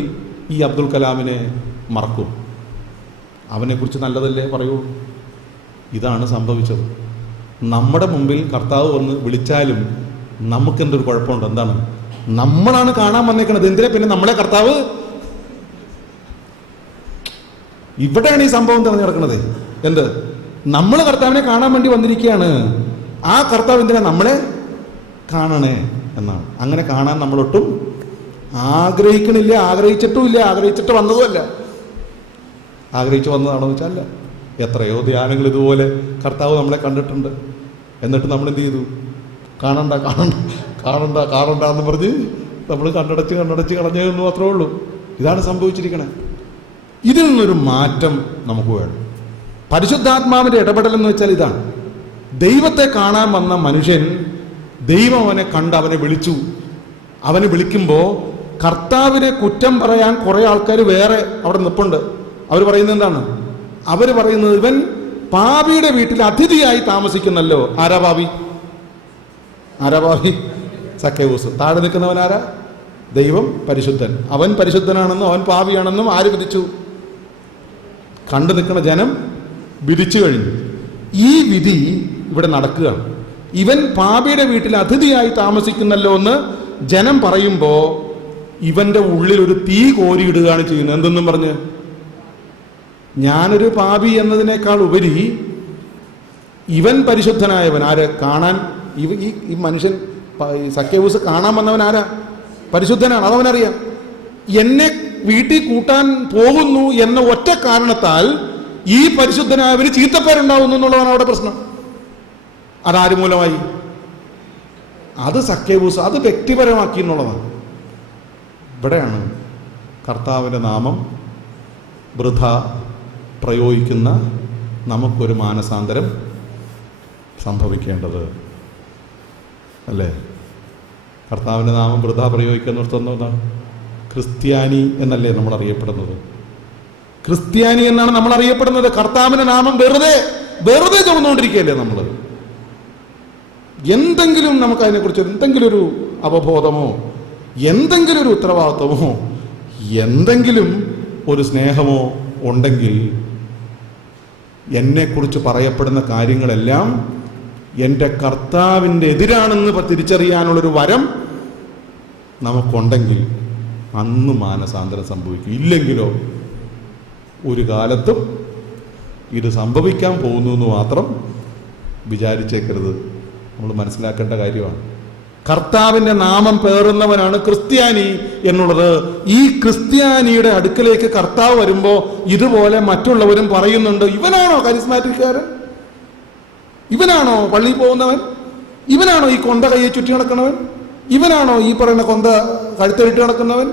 ഈ അബ്ദുൽ കലാമിനെ മറക്കും. അവനെക്കുറിച്ച് നല്ലതല്ലേ പറയൂ. ഇതാണ് സംഭവിച്ചത്. നമ്മുടെ മുമ്പിൽ കർത്താവ് വന്ന് വിളിച്ചാലും നമുക്കെന്തൊരു കുഴപ്പമുണ്ട്? എന്താണ്? നമ്മളാണ് കാണാൻ വന്നേക്കണത്. എന്തിനാ പിന്നെ നമ്മളെ കർത്താവ്? ഇവിടെയാണ് ഈ സംഭവം തെളിഞ്ഞു കിടക്കുന്നത്. എന്ത്? നമ്മൾ കർത്താവിനെ കാണാൻ വേണ്ടി വന്നിരിക്കുകയാണ്. ആ കർത്താവ് എന്തിനാ നമ്മളെ കാണണേ എന്നാണ്. അങ്ങനെ കാണാൻ നമ്മളൊട്ടും ആഗ്രഹിക്കണില്ല, ആഗ്രഹിച്ചിട്ടുമില്ല, ആഗ്രഹിച്ചിട്ട് വന്നതുമല്ല. ആഗ്രഹിച്ചു വന്നതാണോ എന്ന് വെച്ചാൽ അല്ല. എത്രയോ ധ്യാനങ്ങൾ ഇതുപോലെ കർത്താവ് നമ്മളെ കണ്ടിട്ടുണ്ട്. എന്നിട്ട് നമ്മൾ എന്ത് ചെയ്തു? കാണണ്ട എന്ന് പറഞ്ഞ് നമ്മൾ കണ്ണടച്ച് കളഞ്ഞതെന്ന് മാത്രമേ ഉള്ളൂ. ഇതാണ് സംഭവിച്ചിരിക്കണേ. ഇതിൽ നിന്നൊരു മാറ്റം നമുക്ക് വേണം. പരിശുദ്ധാത്മാവിൻ്റെ ഇടപെടൽ എന്ന് വെച്ചാൽ ഇതാണ്. ദൈവത്തെ കാണാൻ വന്ന മനുഷ്യൻ, ദൈവം അവനെ കണ്ട് അവനെ വിളിച്ചു. അവനെ വിളിക്കുമ്പോൾ കർത്താവിനെ കുറ്റം പറയാൻ കുറേ ആൾക്കാർ വേറെ അവിടെ നിൽപ്പുണ്ട്. അവർ പറയുന്നത് എന്താണ്? അവർ പറയുന്നത് ഇവൻ പാപിയുടെ വീട്ടിൽ അതിഥിയായി താമസിക്കുന്നല്ലോ. ആരാ പാപി? സക്കേവൂസ്. താഴെ നിൽക്കുന്നവൻ ആരാ? ദൈവം പരിശുദ്ധൻ. അവൻ പരിശുദ്ധനാണെന്നും അവൻ പാപിയാണെന്നും ആര് വിധിച്ചു? കണ്ടു നിൽക്കുന്ന ജനം വിധിച്ചു കഴിഞ്ഞു. ഈ വിധി ഇവിടെ നടക്കുകയാണ്. ഇവൻ പാപിയുടെ വീട്ടിൽ അതിഥിയായി താമസിക്കുന്നല്ലോ എന്ന് ജനം പറയുമ്പോൾ ഇവന്റെ ഉള്ളിൽ ഒരു തീ കോരിയിടുകയാണ് ചെയ്യുന്നത്. എന്തെന്നും പറഞ്ഞ്, ഞാനൊരു പാപി എന്നതിനേക്കാൾ ഉപരി ഇവൻ പരിശുദ്ധനായവൻ. ആര് കാണാൻ? ഈ മനുഷ്യൻ സക്കേവൂസ് കാണാൻ വന്നവൻ ആരാ? പരിശുദ്ധനാണ്. അതവനറിയാം. എന്നെ വീട്ടിൽ കൂട്ടാൻ പോകുന്നു എന്ന ഒറ്റ കാരണത്താൽ ഈ പരിശുദ്ധനായവന് ചീത്തപ്പേരുണ്ടാവുന്നു എന്നുള്ളതാണ് അവിടെ പ്രശ്നം. അതാര് മൂലമായി? അത് സക്കേവൂസ് അത് വ്യക്തിപരമാക്കി എന്നുള്ളതാണ്. ഇവിടെയാണ് കർത്താവിൻ്റെ നാമം വൃഥ പ്രയോഗിക്കുന്ന നമുക്കൊരു മാനസാന്തരം സംഭവിക്കേണ്ടത് അല്ലേ? കർത്താവിൻ്റെ നാമം വൃഥാ പ്രയോഗിക്കുന്നിടത്തൊന്നാണ് ക്രിസ്ത്യാനി എന്നല്ലേ നമ്മൾ അറിയപ്പെടുന്നത്? ക്രിസ്ത്യാനി എന്നാണ് നമ്മൾ അറിയപ്പെടുന്നത്. കർത്താവിൻ്റെ നാമം വെറുതെ വെറുതെ ചുമന്നുകൊണ്ടിരിക്കുകയല്ലേ നമ്മൾ? എന്തെങ്കിലും നമുക്ക് അതിനെക്കുറിച്ച് എന്തെങ്കിലും ഒരു അവബോധമോ എന്തെങ്കിലും ഒരു ഉത്തരവാദിത്വമോ എന്തെങ്കിലും ഒരു സ്നേഹമോ ഉണ്ടെങ്കിൽ എന്നെക്കുറിച്ച് പറയപ്പെടുന്ന കാര്യങ്ങളെല്ലാം എൻ്റെ കർത്താവിൻ്റെ എതിരാണെന്ന് തിരിച്ചറിയാനുള്ളൊരു വരം നമുക്കുണ്ടെങ്കിൽ അന്ന് മാനസാന്തരം സംഭവിക്കും. ഇല്ലെങ്കിലോ ഒരു കാലത്തും ഇത് സംഭവിക്കാൻ പോകുന്നു എന്ന് മാത്രം വിചാരിച്ചേക്കരുത്. നമ്മൾ മനസ്സിലാക്കേണ്ട കാര്യമാണ്. കർത്താവിൻ്റെ നാമം പേറുന്നവനാണ് ക്രിസ്ത്യാനി എന്നുള്ളത്. ഈ ക്രിസ്ത്യാനിയുടെ അടുക്കലേക്ക് കർത്താവ് വരുമ്പോൾ ഇതുപോലെ മറ്റുള്ളവരും പറയുന്നുണ്ട്, ഇവനാണോ കരിസ്മാറ്റിക്കാരൻ? ഇവനാണോ പള്ളിയിൽ പോകുന്നവൻ? ഇവനാണോ ഈ കൊന്ത കയ്യെ ചുറ്റി നടക്കുന്നവൻ? ഇവനാണോ ഈ പറയുന്ന കൊന്ത കഴുത്തേലിട്ട് നടക്കുന്നവൻ?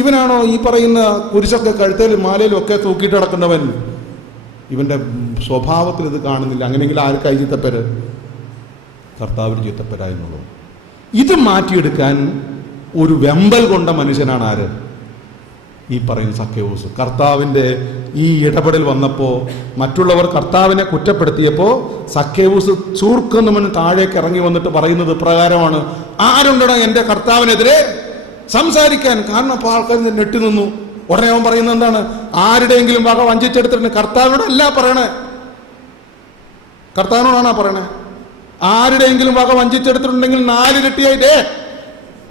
ഇവനാണോ ഈ പറയുന്ന കുരിശൊക്കെ കഴുത്തേലും മാലയിലും ഒക്കെ തൂക്കിയിട്ട് നടക്കുന്നവൻ? ഇവൻ്റെ സ്വഭാവത്തിൽ ഇത് കാണുന്നില്ല. അങ്ങനെയെങ്കിൽ ആർക്കായി ചിത്തപ്പേര്? കർത്താവിന് ചിത്തപ്പേരായെന്നുള്ളൂ. ഇത് മാറ്റിയെടുക്കാൻ ഒരു വെമ്പൽ കൊണ്ട മനുഷ്യനാണ് ആര്? ഈ പറയുന്ന സക്കേവൂസ്. കർത്താവിൻ്റെ ഈ ഇടപെടൽ വന്നപ്പോൾ മറ്റുള്ളവർ കർത്താവിനെ കുറ്റപ്പെടുത്തിയപ്പോൾ സക്കേവൂസ് ചൂർക്കൊന്നുമെന്ന് താഴേക്ക് ഇറങ്ങി വന്നിട്ട് പറയുന്നത് പ്രകാരമാണ്, ആരുണ്ടോ എൻ്റെ കർത്താവിനെതിരെ സംസാരിക്കാൻ? കാരണം അപ്പോൾ ആൾക്കാർ നെട്ടി നിന്നു. ഉടനെ അവൻ പറയുന്നത് എന്താണ്? ആരുടെയെങ്കിലും വക വഞ്ചിച്ചെടുത്തിട്ടുണ്ട്. കർത്താവിനോടല്ല പറയണേ, കർത്താവിനോടാണോ പറയണേ? ആരുടെയെങ്കിലും വക വഞ്ചിച്ചെടുത്തിട്ടുണ്ടെങ്കിൽ 4 ഇരട്ടിയായിട്ടേ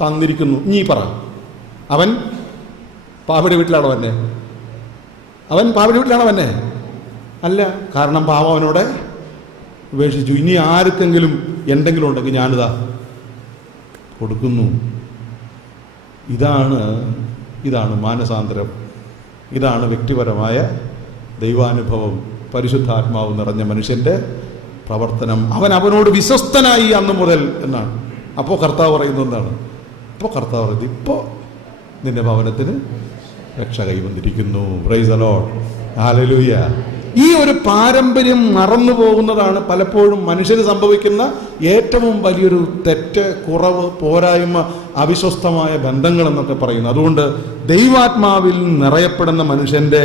തന്നിരിക്കുന്നു. നീ പറ, അവൻ പാവയുടെ വീട്ടിലാണോ വന്നെ? അവൻ പാവയുടെ വീട്ടിലാണോ വന്നെ? അല്ല. കാരണം പാവം അവനോടെ ഉപേക്ഷിച്ചു. ഇനി ആർക്കെങ്കിലും എന്തെങ്കിലും ഉണ്ടെങ്കിൽ ഞാനിതാ കൊടുക്കുന്നു. ഇതാണ് മാനസാന്തരം. ഇതാണ് വ്യക്തിപരമായ ദൈവാനുഭവം. പരിശുദ്ധാത്മാവ് നിറഞ്ഞ മനുഷ്യൻ്റെ പ്രവർത്തനം. അവനോട് വിശ്വസ്തനായി അന്ന് മുതൽ എന്നാണ്. അപ്പോൾ കർത്താവ് പറയുന്നത് എന്താണ്? അപ്പോൾ കർത്താവ് പറയുന്നത്, ഇപ്പോൾ നിന്റെ ഭവനത്തിന് രക്ഷ കൈവന്നിരിക്കുന്നു. Praise the Lord, hallelujah. ഈ ഒരു പാരമ്പര്യം മറന്നു പോകുന്നതാണ് പലപ്പോഴും മനുഷ്യന് സംഭവിക്കുന്ന ഏറ്റവും വലിയൊരു തെറ്റ്, കുറവ്, പോരായ്മ, അവിശ്വസ്തമായ ബന്ധങ്ങൾ എന്നൊക്കെ പറയുന്നു. അതുകൊണ്ട് ദൈവാത്മാവിൽ നിറയപ്പെടുന്ന മനുഷ്യൻ്റെ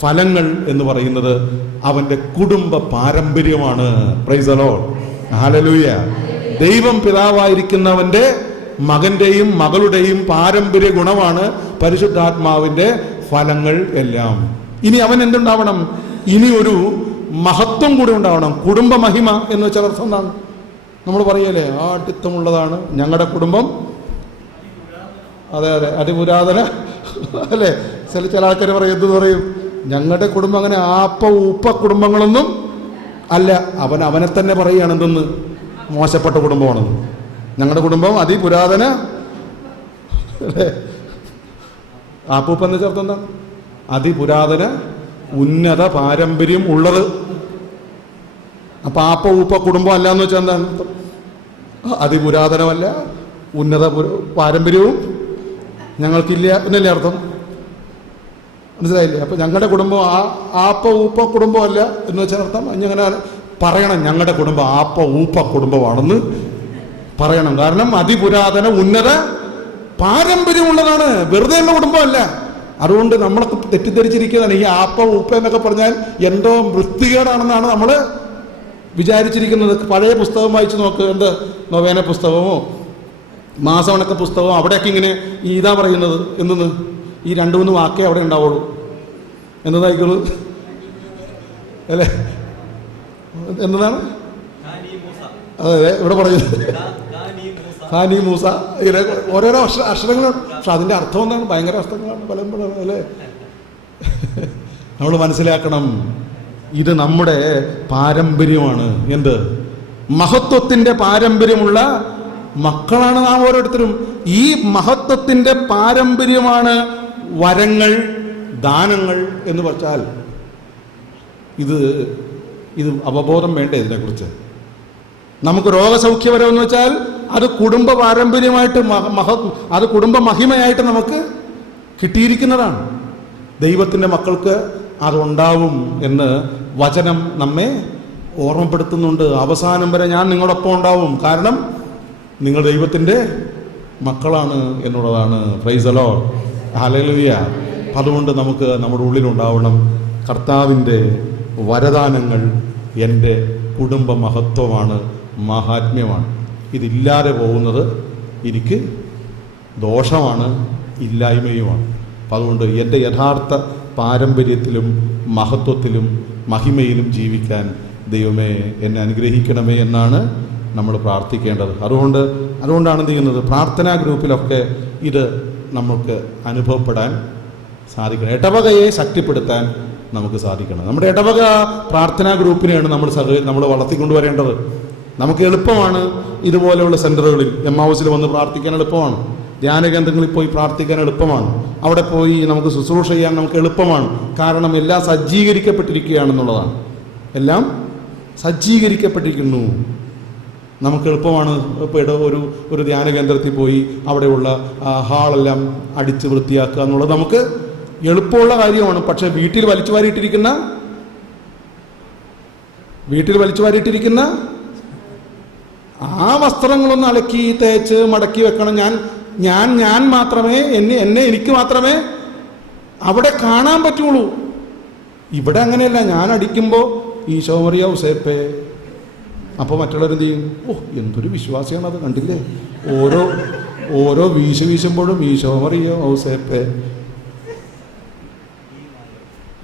ഫലങ്ങൾ എന്ന് പറയുന്നത് അവൻ്റെ കുടുംബ പാരമ്പര്യമാണ്. Price the Lord, hallelujah. ദൈവം പിതാവായിരിക്കുന്നവൻ്റെ മകൻ്റെയും മകളുടെയും പാരമ്പര്യ ഗുണമാണ് പരിശുദ്ധാത്മാവിൻ്റെ ഫലങ്ങൾ എല്ലാം. ഇനി അവൻ എന്തുണ്ടാവണം? ഇനി ഒരു മഹത്വം കൂടി ഉണ്ടാവണം. കുടുംബ മഹിമ എന്ന് വെച്ചാൽ അർത്ഥം എന്താണ്? നമ്മൾ പറയല്ലേ, ആട്ടിത്തമുള്ളതാണ് ഞങ്ങളുടെ കുടുംബം. അതെ, അതിപുരാതന അല്ലേ? ചില ആൾക്കാർ പറയും, എന്ത് പറയും, ഞങ്ങളുടെ കുടുംബം അങ്ങനെ ആപ്പ ഉപ്പ കുടുംബങ്ങളൊന്നും അല്ല. അവനെ തന്നെ പറയുകയാണ് എന്തെന്ന്? മോശപ്പെട്ട കുടുംബമാണെന്ന്. ഞങ്ങളുടെ കുടുംബം അതിപുരാതന അല്ലേ? ആപ്പൂപ്പ എന്ന് ചേർത്ത് എന്താ? അതിപുരാതന ഉന്നത പാരമ്പര്യം ഉള്ളത്. അപ്പൊ ആപ്പ ഊപ്പ കുടുംബം അല്ല എന്ന് വെച്ചാൽ എന്താണ്? അതിപുരാതനമല്ല, ഉന്നത പാരമ്പര്യവും ഞങ്ങൾക്കില്ല എന്നല്ലേ അർത്ഥം? മനസ്സിലായില്ലേ? അപ്പൊ ഞങ്ങളുടെ കുടുംബം ആപ്പ ഊപ്പ കുടുംബമല്ല എന്ന് വെച്ചാൽ അർത്ഥം അങ്ങനെ പറയണം, ഞങ്ങളുടെ കുടുംബം ആപ്പ ഊപ്പ കുടുംബമാണെന്ന് പറയണം. കാരണം അതിപുരാതന ഉന്നത പാരമ്പര്യമുള്ളതാണ്, വെറുതെ ഉള്ള കുടുംബമല്ല. അതുകൊണ്ട് നമ്മളൊക്കെ തെറ്റിദ്ധരിച്ചിരിക്കുന്നതാണ്. ഈ ആപ്പ ഉപ്പ എന്നൊക്കെ പറഞ്ഞാൽ എന്തോ വൃത്തികേടാണെന്നാണ് നമ്മൾ വിചാരിച്ചിരിക്കുന്നത്. പഴയ പുസ്തകം വായിച്ച് നോക്ക്, എന്ത് നൊവേന പുസ്തകമോ മാസവണക്ക പുസ്തകമോ, അവിടെയൊക്കെ ഇങ്ങനെ ഇതാ പറയുന്നത് എന്തെന്ന്? ഈ 2-3 വാക്കേ അവിടെ ഉണ്ടാവുള്ളൂ. എന്നതായിക്കോളൂ അല്ലേ? എന്നതാണ്? അതെ, ഇവിടെ പറയുന്നത് ഹാനി മൂസ. ഇങ്ങനെ ഓരോരോ അക്ഷരങ്ങളുണ്ട്. പക്ഷെ അതിൻ്റെ അർത്ഥം എന്താണ്? ഭയങ്കര അർത്ഥങ്ങളാണ് പലപ്പോഴും അല്ലേ? നമ്മൾ മനസ്സിലാക്കണം, ഇത് നമ്മുടെ പാരമ്പര്യമാണ്. എന്ത്? മഹത്വത്തിൻ്റെ പാരമ്പര്യമുള്ള മക്കളാണ് നാം ഓരോരുത്തരും. ഈ മഹത്വത്തിൻ്റെ പാരമ്പര്യമാണ് വരങ്ങൾ, ദാനങ്ങൾ എന്ന് വെച്ചാൽ. ഇത് അവബോധം വേണ്ടേ ഇതിനെക്കുറിച്ച്? നമുക്ക് രോഗസൗഖ്യപരം എന്ന് വെച്ചാൽ അത് കുടുംബ പാരമ്പര്യമായിട്ട് അത് കുടുംബ മഹിമയായിട്ട് നമുക്ക് കിട്ടിയിരിക്കുന്നതാണ്. ദൈവത്തിൻ്റെ മക്കൾക്ക് അതുണ്ടാവും എന്ന് വചനം നമ്മെ ഓർമ്മപ്പെടുത്തുന്നുണ്ട്. അവസാനം വരെ ഞാൻ നിങ്ങളോടൊപ്പം ഉണ്ടാവും, കാരണം നിങ്ങൾ ദൈവത്തിൻ്റെ മക്കളാണ് എന്നുള്ളതാണ്. Price the Lord, hallelujah. അതുകൊണ്ട് നമുക്ക് നമ്മുടെ ഉള്ളിലുണ്ടാവണം കർത്താവിൻ്റെ വരദാനങ്ങൾ എൻ്റെ കുടുംബ മഹത്വമാണ്, മാഹാത്മ്യമാണ്. ഇതില്ലാതെ പോകുന്നത് എനിക്ക് ദോഷമാണ്, ഇല്ലായ്മയുമാണ്. അപ്പം അതുകൊണ്ട് എൻ്റെ യഥാർത്ഥ പാരമ്പര്യത്തിലും മഹത്വത്തിലും മഹിമയിലും ജീവിക്കാൻ ദൈവമേ എന്നെ അനുഗ്രഹിക്കണമേ എന്നാണ് നമ്മൾ പ്രാർത്ഥിക്കേണ്ടത്. അതുകൊണ്ടാണ് എന്ത് ചെയ്യുന്നത്, പ്രാർത്ഥനാ ഗ്രൂപ്പിലൊക്കെ ഇത് നമുക്ക് അനുഭവപ്പെടാൻ സാധിക്കണം. ഇടവകയെ ശക്തിപ്പെടുത്താൻ നമുക്ക് സാധിക്കണം. നമ്മുടെ ഇടവക പ്രാർത്ഥനാ ഗ്രൂപ്പിനെയാണ് നമ്മൾ വളർത്തിക്കൊണ്ടുവരേണ്ടത്. നമുക്ക് എളുപ്പമാണ് ഇതുപോലെയുള്ള സെൻ്ററുകളിൽ, എമ്മാവൂസിൽ വന്ന് പ്രാർത്ഥിക്കാൻ എളുപ്പമാണ്, ധ്യാന കേന്ദ്രങ്ങളിൽ പോയി പ്രാർത്ഥിക്കാൻ എളുപ്പമാണ്, അവിടെ പോയി നമുക്ക് ശുശ്രൂഷ ചെയ്യാൻ നമുക്ക് എളുപ്പമാണ്. കാരണം എല്ലാം സജ്ജീകരിക്കപ്പെട്ടിരിക്കുകയാണെന്നുള്ളതാണ്. എല്ലാം സജ്ജീകരിക്കപ്പെട്ടിരിക്കുന്നു. നമുക്ക് എളുപ്പമാണ്. ഇപ്പോൾ ഒരു ധ്യാന കേന്ദ്രത്തിൽ പോയി അവിടെയുള്ള ഹാളെല്ലാം അടിച്ച് വൃത്തിയാക്കുക എന്നുള്ളത് നമുക്ക് എളുപ്പമുള്ള കാര്യമാണ്. പക്ഷേ വീട്ടിൽ വലിച്ചു വാരിയിട്ടിരിക്കുന്ന ആ വസ്ത്രങ്ങളൊന്ന് അലക്കി തേച്ച് മടക്കി വെക്കണം. ഞാൻ മാത്രമേ എനിക്ക് മാത്രമേ അവിടെ കാണാൻ പറ്റുള്ളൂ. ഇവിടെ അങ്ങനെയല്ല. ഞാൻ അടിക്കുമ്പോൾ ഈശോ മറിയ ഔസേപ്പേ, അപ്പോൾ മറ്റുള്ളവരെന്ത് ചെയ്യും? എന്തൊരു വിശ്വാസിയാണ് അത്, കണ്ടില്ലേ, ഓരോ വീശുമ്പോഴും ഈശോ മറിയ ഔസേപ്പേ.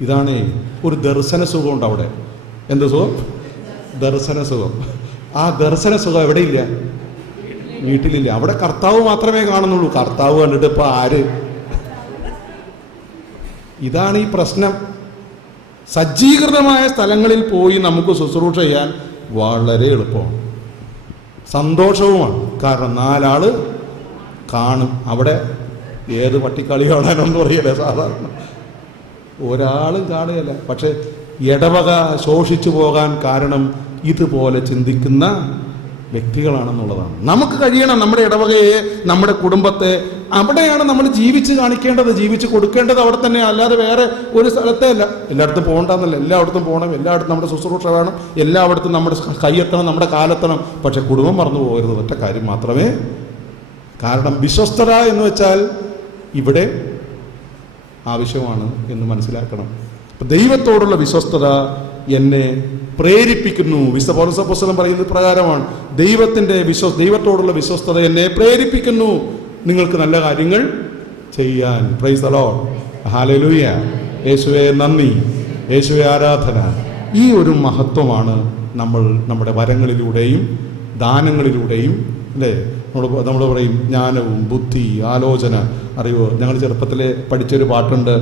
ഇതാണ് ഒരു ദർശന സുഖമുണ്ട് അവിടെ. എന്ത് സുഖം? ദർശന സുഖം. ആ ദർശന സുഖം എവിടെയില്ല? വീട്ടിലില്ല. അവിടെ കർത്താവ് മാത്രമേ കാണുന്നുള്ളൂ. കർത്താവ് കണ്ടിട്ട് ഇപ്പം ആര്? ഇതാണ് ഈ പ്രശ്നം. സജ്ജീകൃതമായ സ്ഥലങ്ങളിൽ പോയി നമുക്ക് ശുശ്രൂഷ ചെയ്യാൻ വളരെ എളുപ്പമാണ്, സന്തോഷവുമാണ്. കാരണം 4 ആള് കാണും. അവിടെ ഏത് പട്ടിക്കളി കാണാനൊന്നും അറിയില്ല, സാധാരണ ഒരാളും കാണുകയില്ല. പക്ഷെ ഇടവക ശോഷിച്ചു പോകാൻ കാരണം ഇതുപോലെ ചിന്തിക്കുന്ന വ്യക്തികളാണെന്നുള്ളതാണ്. നമുക്ക് കഴിയണം നമ്മുടെ ഇടവകയെ, നമ്മുടെ കുടുംബത്തെ, അവിടെയാണ് നമ്മൾ ജീവിച്ച് കാണിക്കേണ്ടത്, ജീവിച്ച് കൊടുക്കേണ്ടത് അവിടെ തന്നെ, അല്ലാതെ വേറെ ഒരു സ്ഥലത്തെ അല്ല. എല്ലായിടത്തും പോകണ്ടെന്നല്ല, എല്ലായിടത്തും പോകണം, എല്ലായിടത്തും നമ്മുടെ ശുശ്രൂഷ വേണം, എല്ലായിടത്തും നമ്മുടെ കൈയെത്തണം, നമ്മുടെ കാലെത്തണം. പക്ഷെ കുടുംബം മറന്നു പോകരുത്, ഒറ്റ കാര്യം മാത്രമേ. കാരണം വിശ്വസ്തത എന്ന് വെച്ചാൽ ഇവിടെ ആവശ്യമാണ് എന്ന് മനസ്സിലാക്കണം. ദൈവത്തോടുള്ള വിശ്വസ്തത എന്നെ പ്രേരിപ്പിക്കുന്നു. വിശുദ്ധ പൗലോസ് അപ്പോസ്തലൻ പറയുന്നത് പ്രകാരമാണ്. ദൈവത്തോടുള്ള വിശ്വസ്തത എന്നെ പ്രേരിപ്പിക്കുന്നു നിങ്ങൾക്ക് നല്ല കാര്യങ്ങൾ ചെയ്യാൻ. Price the Lord, hallelujah. യേശുവേ നന്ദി, യേശുവേ ആരാധന. ഈ ഒരു മഹത്വമാണ് നമ്മൾ നമ്മുടെ വരങ്ങളിലൂടെയും ദാനങ്ങളിലൂടെയും, അല്ലേ, നമ്മൾ പറയും ജ്ഞാനവും ബുദ്ധി ആലോചന. അറിയോ, ഞങ്ങൾ ചെറുപ്പത്തിലെ പഠിച്ചൊരു പാട്ടുണ്ട്,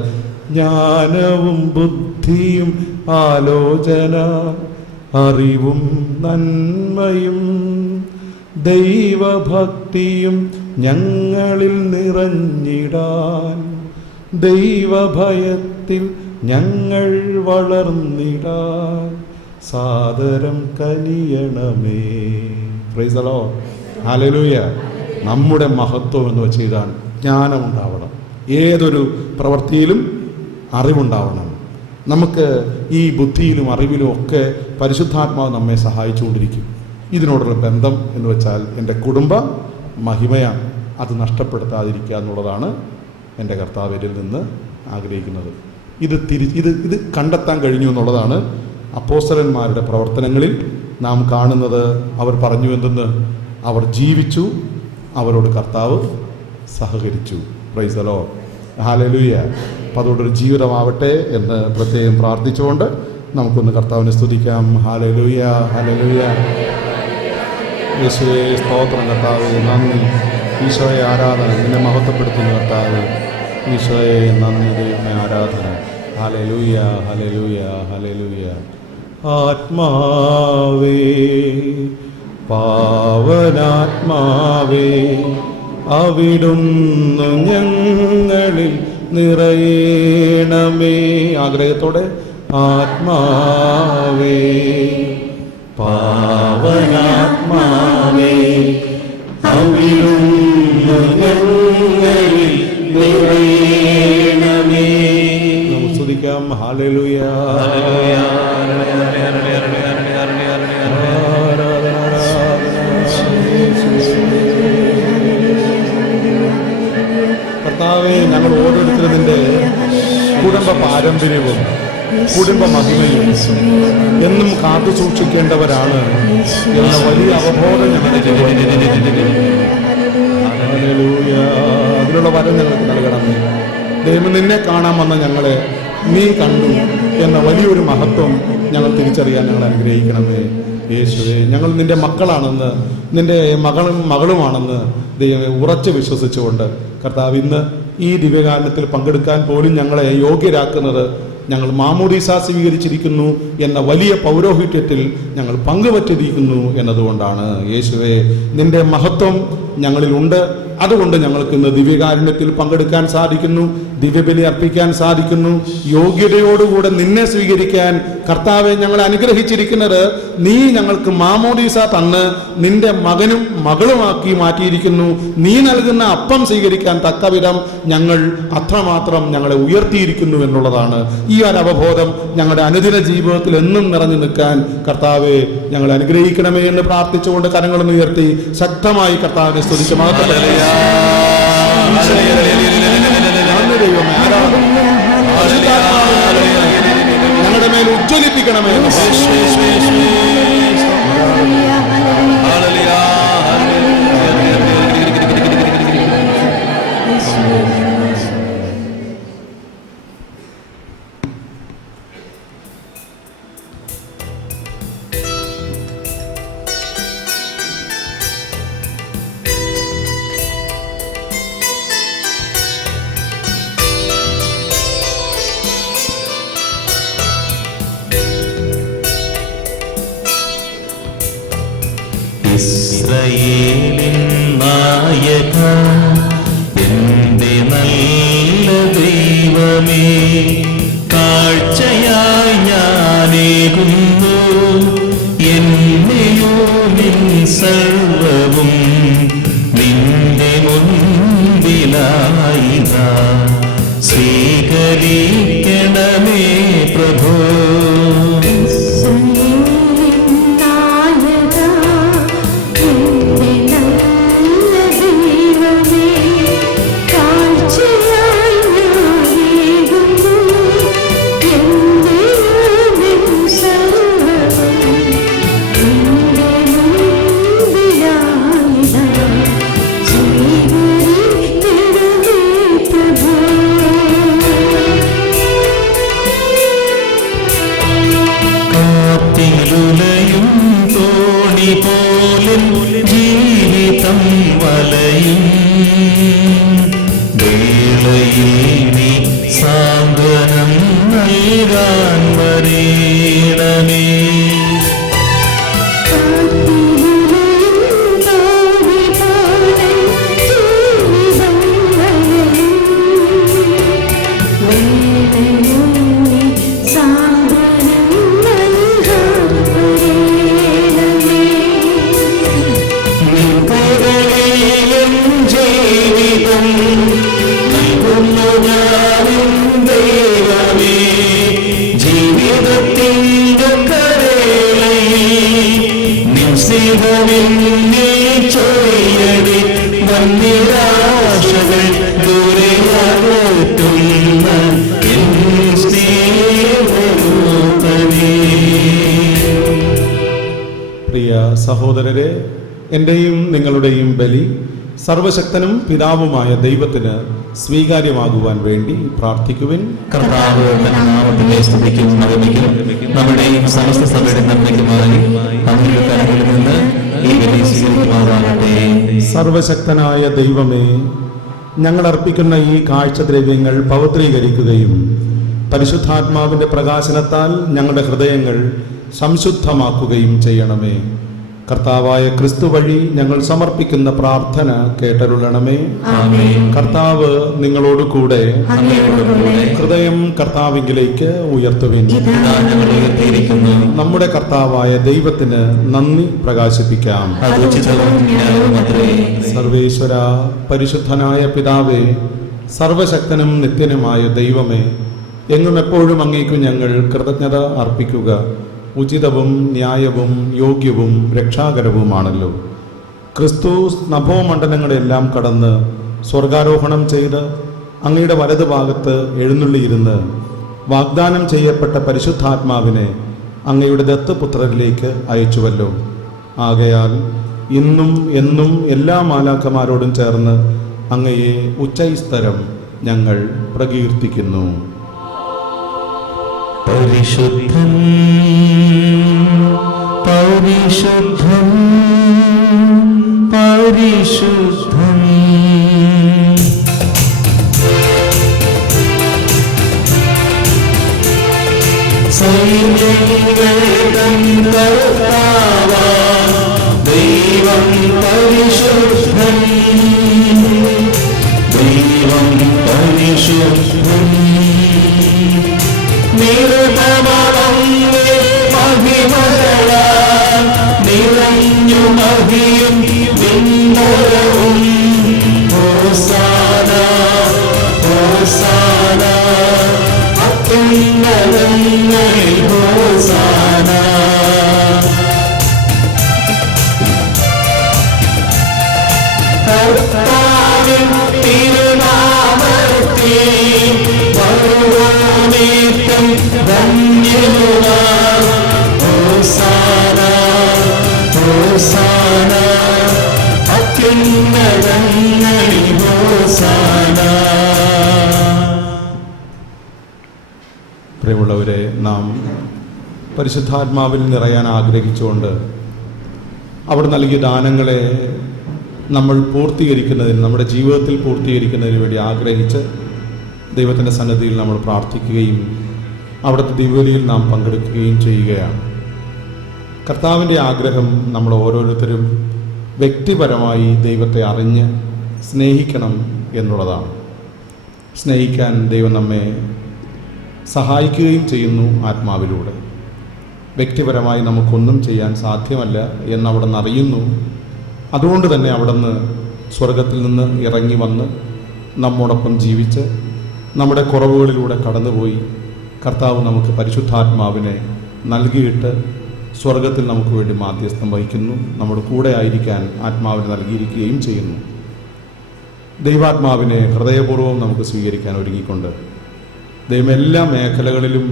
ജ്ഞാനവും ബുദ്ധിയും ആലോചന അറിവും നന്മയും ദൈവഭക്തിയും ഞങ്ങളിൽ നിറഞ്ഞിടാൻ, ദൈവഭയത്തിൽ ഞങ്ങൾ വളർന്നിടാൻ സാദരം കനിയണമേ. Price the Lord, hallelujah. നമ്മുടെ മഹത്വം എന്ന് വെച്ച് ഇതാണ്. ജ്ഞാനമുണ്ടാവണം, ഏതൊരു പ്രവൃത്തിയിലും അറിവുണ്ടാവണം. നമുക്ക് ഈ ബുദ്ധിയിലും അറിവിലും ഒക്കെ പരിശുദ്ധാത്മാവ് നമ്മെ സഹായിച്ചുകൊണ്ടിരിക്കും. ഇതിനോടുള്ള ബന്ധം എന്ന് വെച്ചാൽ എൻ്റെ കുടുംബ മഹിമയാണ്. അത് നഷ്ടപ്പെടുത്താതിരിക്കുക എന്നുള്ളതാണ് എൻ്റെ കർത്താവിൽ നിന്ന് ആഗ്രഹിക്കുന്നത്. ഇത് കണ്ടെത്താൻ കഴിഞ്ഞു എന്നുള്ളതാണ് അപ്പോസ്തലന്മാരുടെ പ്രവർത്തനങ്ങളിൽ നാം കാണുന്നത്. അവർ പറഞ്ഞു എന്തെന്ന്? അവർ ജീവിച്ചു, അവരോട് കർത്താവ് സഹകരിച്ചു. Price the Lord, hallelujah. അപ്പം അതുകൊണ്ടൊരു ജീവിതമാവട്ടെ എന്ന് പ്രത്യേകം പ്രാർത്ഥിച്ചുകൊണ്ട് നമുക്കൊന്ന് കർത്താവിനെ സ്തുതിക്കാം. Hallelujah, hallelujah. യേശുവേ സ്തോത്രം കർത്താവേ, നന്ദി. ഈശോയെ ആരാധന, നിന്നെ മഹത്വപ്പെടുത്തുന്ന കർത്താവേ. ഈശോയെ നന്ദി, ദൈവമേ ആരാധന. Hallelujah, hallelujah, hallelujah. ആത്മാവേ, പാവനാത്മാവേ, അവിടുന്ന് ഞങ്ങളിൽ നിറയണമേ. ആഗ്രഹത്തോടെ ആത്മാവേ, പാവനാത്മാവേ, അവിടുന്ന് ഞങ്ങളിൽ നിറയണമേ. നമുക്ക് സ്തുതിക്കാം. ഹല്ലേലൂയ. കർത്താവേ, ഞങ്ങൾ ഓരോരുത്തരും നിന്റെ കുടുംബ പാരമ്പര്യവും കുടുംബ മഹിമയും എന്നും കാത്തു സൂക്ഷിക്കേണ്ടവരാണ് എന്ന വലിയ അവബോധം ഞങ്ങൾക്ക് അതിനുള്ള വരം ഞങ്ങൾക്ക് നൽകണമേ. ദൈവം നിന്നെ കാണാൻ വന്ന ഞങ്ങളെ നീ കണ്ടു എന്ന വലിയൊരു മഹത്വം ഞങ്ങൾ തിരിച്ചറിയാൻ ഞങ്ങൾ അനുഗ്രഹിക്കണമേ. യേശുവേ, ഞങ്ങൾ നിന്റെ മക്കളാണെന്ന്, നിന്റെ മകളുമാണെന്ന് ദൈവമേ ഉറച്ചു വിശ്വസിച്ചുകൊണ്ട് കർത്താവ് ഇന്ന് ഈ ദിവ്യകാരണത്തിൽ പങ്കെടുക്കാൻ പോലും ഞങ്ങളെ യോഗ്യരാക്കുന്നത് ഞങ്ങൾ മാമോദീസ സ്വീകരിച്ചിരിക്കുന്നു എന്ന വലിയ പൗരോഹിത്യത്തിൽ ഞങ്ങൾ പങ്കുപറ്റിയിരിക്കുന്നു എന്നതുകൊണ്ടാണ്. യേശുവേ, നിന്റെ മഹത്വം ഞങ്ങളിലുണ്ട്. അതുകൊണ്ട് ഞങ്ങൾക്ക് ഇന്ന് ദിവ്യകാരുണ്യത്തിൽ പങ്കെടുക്കാൻ സാധിക്കുന്നു, ദിവ്യബലി അർപ്പിക്കാൻ സാധിക്കുന്നു. യോഗ്യതയോടുകൂടെ നിന്നെ സ്വീകരിക്കാൻ കർത്താവെ ഞങ്ങളെ അനുഗ്രഹിച്ചിരിക്കുന്നത് നീ ഞങ്ങൾക്ക് മാമോദീസ തന്ന് നിന്റെ മകനും മകളുമാക്കി മാറ്റിയിരിക്കുന്നു. നീ നൽകുന്ന അപ്പം സ്വീകരിക്കാൻ തക്കവിധം ഞങ്ങൾ അത്രമാത്രം ഞങ്ങളെ ഉയർത്തിയിരിക്കുന്നു എന്നുള്ളതാണ്. ഈ ഒരു അവബോധം ഞങ്ങളുടെ അനുദിന ജീവിതത്തിൽ എന്നും നിറഞ്ഞു നിൽക്കാൻ കർത്താവെ ഞങ്ങളെ അനുഗ്രഹിക്കണമേ എന്ന് പ്രാർത്ഥിച്ചുകൊണ്ട് കരങ്ങളൊന്ന് ഉയർത്തി ശക്തമായി കർത്താവിനെ സ്തുതിച്ച് മഹത്വപ്പെടുത്തുക. ഞങ്ങളുടെ മേൽ ഉജ്ജ്വലിപ്പിക്കണമേ. ഇസ്രായേലിൻ നായക, എന്റെ നല്ല ദൈവമേ, കാഴ്ചയായി ഞാനേകുന്നു എന്നെയോ നിൻ സർവവും നിന്റെ മുൻപിലായി സ്വീകരിക്കണമേ പ്രഭോ. ജീവിതം വലയും വേളയിൽ സാന്ത്വനം നൽകാൻ വരേണമേ. പ്രിയ സഹോദരരെ, എൻ്റെയും നിങ്ങളുടെയും ബലി സർവശക്തനും പിതാവുമായ ദൈവത്തിന് സ്വീകാര്യമാകുവാൻ വേണ്ടി പ്രാർത്ഥിക്കുവിൻ. കർത്താവ് തന്റെ നാമത്തിന്റെ സ്തുതിക്കും മഹിമയ്ക്കും നമ്മുടെയും സമസ്ത സഭയുടെ നന്മയ്ക്കുമായി അങ്ങയുടെ കരങ്ങളിൽ നിന്ന് ഈ ബലി സ്വീകരിക്കുമാറാകട്ടെ. സർവശക്തനായ ദൈവമേ, ഞങ്ങൾ അർപ്പിക്കുന്ന ഈ കാഴ്ചദ്രവ്യങ്ങൾ പവിത്രീകരിക്കുകയും പരിശുദ്ധാത്മാവിൻ്റെ പ്രകാശനത്താൽ ഞങ്ങളുടെ ഹൃദയങ്ങൾ സംശുദ്ധമാക്കുകയും ചെയ്യണമേ. കർത്താവായ ക്രിസ്തു വഴി ഞങ്ങൾ സമർപ്പിക്കുന്ന പ്രാർത്ഥന കേട്ടരുളണമേ. കർത്താവ് നിങ്ങളോട് കൂടെ. ഹൃദയം കർത്താവിലേക്ക് ഉയർത്തുവിൻ. നമ്മുടെ കർത്താവായ ദൈവത്തിന് നന്ദി പ്രകാശിപ്പിക്കാം. സർവേശ്വര, പരിശുദ്ധനായ പിതാവേ, സർവശക്തനും നിത്യനുമായ ദൈവമേ, എങ്ങും എപ്പോഴും അങ്ങേക്കു ഞങ്ങൾ കൃതജ്ഞത അർപ്പിക്കുക ഉചിതവും ന്യായവും യോഗ്യവും രക്ഷാകരവുമാണല്ലോ. ക്രിസ്തു നഭോമണ്ഡലങ്ങളെല്ലാം കടന്ന് സ്വർഗാരോഹണം ചെയ്ത് അങ്ങയുടെ വലതു ഭാഗത്ത് എഴുന്നള്ളിയിരുന്ന് വാഗ്ദാനം ചെയ്യപ്പെട്ട പരിശുദ്ധാത്മാവിനെ അങ്ങയുടെ ദത്തപുത്രരിലേക്ക് അയച്ചുവല്ലോ. ആകയാൽ ഇന്നും എന്നും എല്ലാ മാലാഖമാരോടും ചേർന്ന് അങ്ങയെ ഉച്ചൈസ്തരം ഞങ്ങൾ പ്രകീർത്തിക്കുന്നു. പരിശുദ്ധൻ പരിശുദ്ധൻ പരിശുദ്ധൻ ദൈവം പരിശുദ്ധൻ ദൈവം പരിശുദ്ധൻ നിറഞ്ഞു മഹിയും വിണ്ണുരവും ഹോസാന ഹോസാന അത്യുന്നതങ്ങളിൽ ഹോസാന. കർത്താവിൻ തിരുനാമത്തിൽ വരുവോനേറ്റം ധന്യനുമാം ഹോസാന ഹോസാന അത്യുന്നതങ്ങളിൽ ഹോസാന. പ്രിയമുള്ളവരെ, നാം പരിശുദ്ധാത്മാവിൽ നിറയാൻ ആഗ്രഹിച്ചുകൊണ്ട് അവിടെ നൽകിയ ദാനങ്ങളെ നമ്മൾ പൂർത്തീകരിക്കുന്നതിന്, നമ്മുടെ ജീവിതത്തിൽ പൂർത്തീകരിക്കുന്നതിന് വേണ്ടി ആഗ്രഹിച്ച് ദൈവത്തിൻ്റെ സന്നിധിയിൽ നമ്മൾ പ്രാർത്ഥിക്കുകയും അവിടുത്തെ ദിവ്യബലിയിൽ നാം പങ്കെടുക്കുകയും ചെയ്യുകയാണ്. കർത്താവിൻ്റെ ആഗ്രഹം നമ്മൾ ഓരോരുത്തരും വ്യക്തിപരമായി ദൈവത്തെ അറിഞ്ഞ് സ്നേഹിക്കണം എന്നുള്ളതാണ്. സ്നേഹിക്കാൻ ദൈവം നമ്മെ സഹായിക്കുകയും ചെയ്യുന്നു ആത്മാവിലൂടെ. വ്യക്തിപരമായി നമുക്കൊന്നും ചെയ്യാൻ സാധ്യമല്ല എന്നവിടെ നിന്ന് അറിയുന്നു. അതുകൊണ്ട് തന്നെ അവിടെ നിന്ന് സ്വർഗത്തിൽ നിന്ന് ഇറങ്ങി വന്ന് നമ്മോടൊപ്പം ജീവിച്ച് നമ്മുടെ കുറവുകളിലൂടെ കടന്നുപോയി കർത്താവ് നമുക്ക് പരിശുദ്ധാത്മാവിനെ നൽകിയിട്ട് സ്വർഗത്തിൽ നമുക്ക് വേണ്ടി മാധ്യസ്ഥം വഹിക്കുന്നു. നമ്മുടെ കൂടെ ആയിരിക്കാൻ ആത്മാവിനെ നൽകിയിരിക്കുകയും ചെയ്യുന്നു. ദൈവാത്മാവിനെ ഹൃദയപൂർവ്വം നമുക്ക് സ്വീകരിക്കാൻ ഒരുങ്ങിക്കൊണ്ട് ദൈവം എല്ലാ മേഖലകളിലും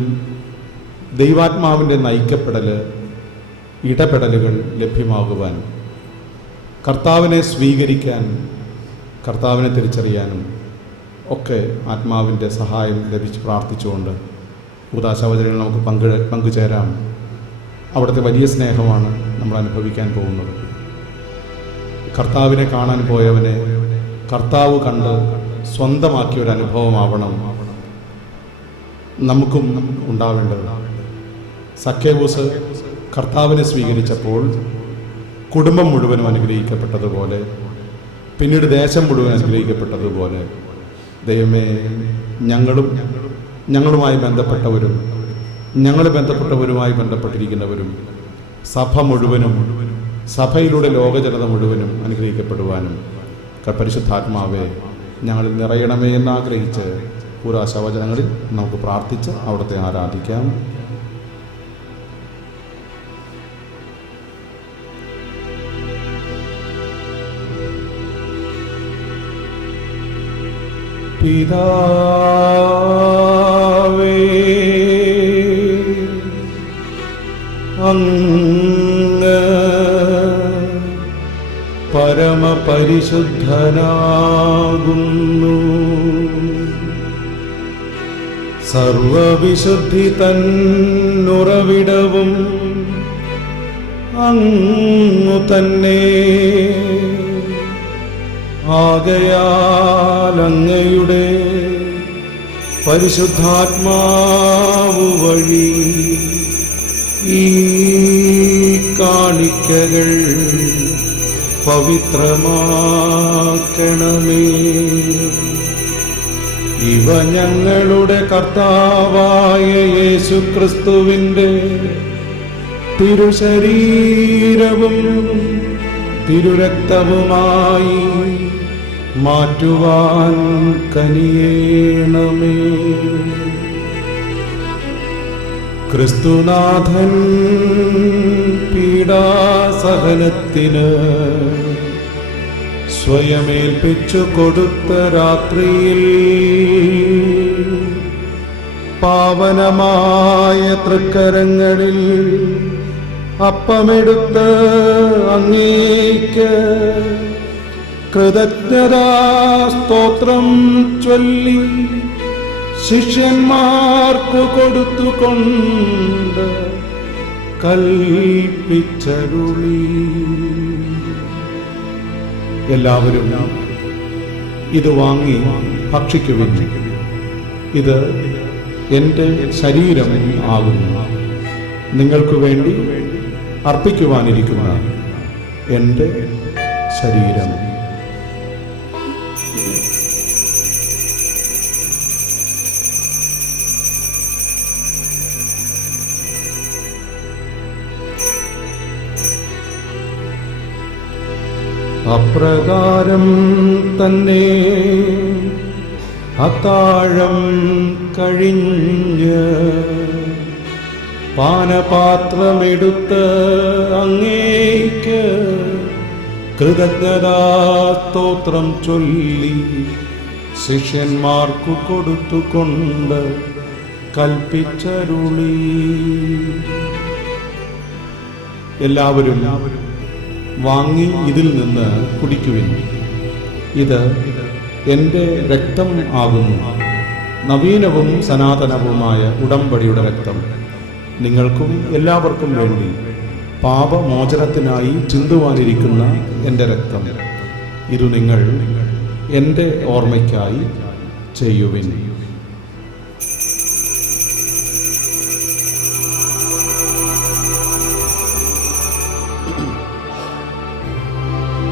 ദൈവാത്മാവിൻ്റെ നയിക്കപ്പെടൽ, ഇടപെടലുകൾ ലഭ്യമാകുവാൻ, കർത്താവിനെ സ്വീകരിക്കാൻ, കർത്താവിനെ തിരിച്ചറിയാനും ഒക്കെ ആത്മാവിൻ്റെ സഹായം ലഭിച്ച് പ്രാർത്ഥിച്ചുകൊണ്ട് ഉദാശവചനങ്ങൾ നമുക്ക് പങ്കുചേരാം. അവിടുത്തെ വലിയ സ്നേഹമാണ് നമ്മൾ അനുഭവിക്കാൻ പോകുന്നത്. കർത്താവിനെ കാണാൻ പോയവനെ കർത്താവ് കണ്ട് സ്വന്തമാക്കിയൊരനുഭവമാവണം നമുക്കും ഉണ്ടാവേണ്ടത്. സക്കേവൂസ് കർത്താവിനെ സ്വീകരിച്ചപ്പോൾ കുടുംബം മുഴുവനും അനുഗ്രഹിക്കപ്പെട്ടതുപോലെ, പിന്നീട് ദേശം മുഴുവൻ അനുഗ്രഹിക്കപ്പെട്ടതുപോലെ, ദൈവമേ, ഞങ്ങളുമായി ബന്ധപ്പെട്ടവരും ബന്ധപ്പെട്ടവരുമായി ബന്ധപ്പെട്ടിരിക്കുന്നവരും സഭ മുഴുവനും, സഭയിലൂടെ ലോകജനത മുഴുവനും അനുഗ്രഹിക്കപ്പെടുവാനും പരിശുദ്ധാത്മാവെ ഞങ്ങളിൽ നിറയണമേ എന്നാഗ്രഹിച്ച് പൂരാശവചനങ്ങളിൽ നമുക്ക് പ്രാർത്ഥിച്ച് അവിടുത്തെ ആരാധിക്കാം. പിതാവേ, അങ്ങ് പരമപരിശുദ്ധനാകുന്നു. സർവവിശുദ്ധി തന്നുറവിടവും അങ്ങു തന്നെ. ആകയാൽ അങ്ങയുടെ പരിശുദ്ധാത്മാവു വഴി ഈ കാണിക്കകൾ പവിത്രമാക്കണമേ. ഇവ ഞങ്ങളുടെ കർത്താവായ യേശുക്രിസ്തുവിൻ്റെ തിരുശരീരവും തിരുരക്തവുമായി മാറ്റുവാൻ കനിയേണമേ. ക്രിസ്തുനാഥൻ പീഡാസഹനത്തിന് സ്വയമേൽപ്പിച്ചു കൊടുത്ത രാത്രിയിൽ പാവനമായ തൃക്കരങ്ങളിൽ അപ്പമെടുത്ത് അങ്ങേക്ക് കൃതജ്ഞതാ സ്തോത്രം ചൊല്ലി ശിഷ്യന്മാർക്കു കൊടുത്തുകൊണ്ട് കൽപ്പിച്ചരുളി. എല്ലാവരും ഇത് വാങ്ങി ഭക്ഷിക്കുവിൻ. ഇത് എൻ്റെ ശരീരം ആകുന്നു, നിങ്ങൾക്ക് വേണ്ടി അർപ്പിക്കുവാനിരിക്കുന്ന എൻ്റെ ശരീരം. അപ്രകാരം തന്നെ അത്താഴം കഴിഞ്ഞ് പാനപാത്രമെടുത്ത് അങ്ങേക്ക് കൃതജ്ഞതാ സ്തോത്രം ചൊല്ലി ശിഷ്യന്മാർക്കു കൊടുത്തുകൊണ്ട് കൽപ്പിച്ചരുളി. എല്ലാവരും വാങ്ങി ഇതിൽ നിന്ന് കുടിക്കുവിൻ. ഇത് എൻ്റെ രക്തം ആകുന്നു, നവീനവും സനാതനവുമായ ഉടമ്പടിയുടെ രക്തം, നിങ്ങൾക്കും എല്ലാവർക്കും വേണ്ടി പാപമോചനത്തിനായി ചിന്തുവാനിരിക്കുന്ന എൻ്റെ രക്തം. ഇത് നിങ്ങൾ എൻ്റെ ഓർമ്മയ്ക്കായി ചെയ്യുവിൻ.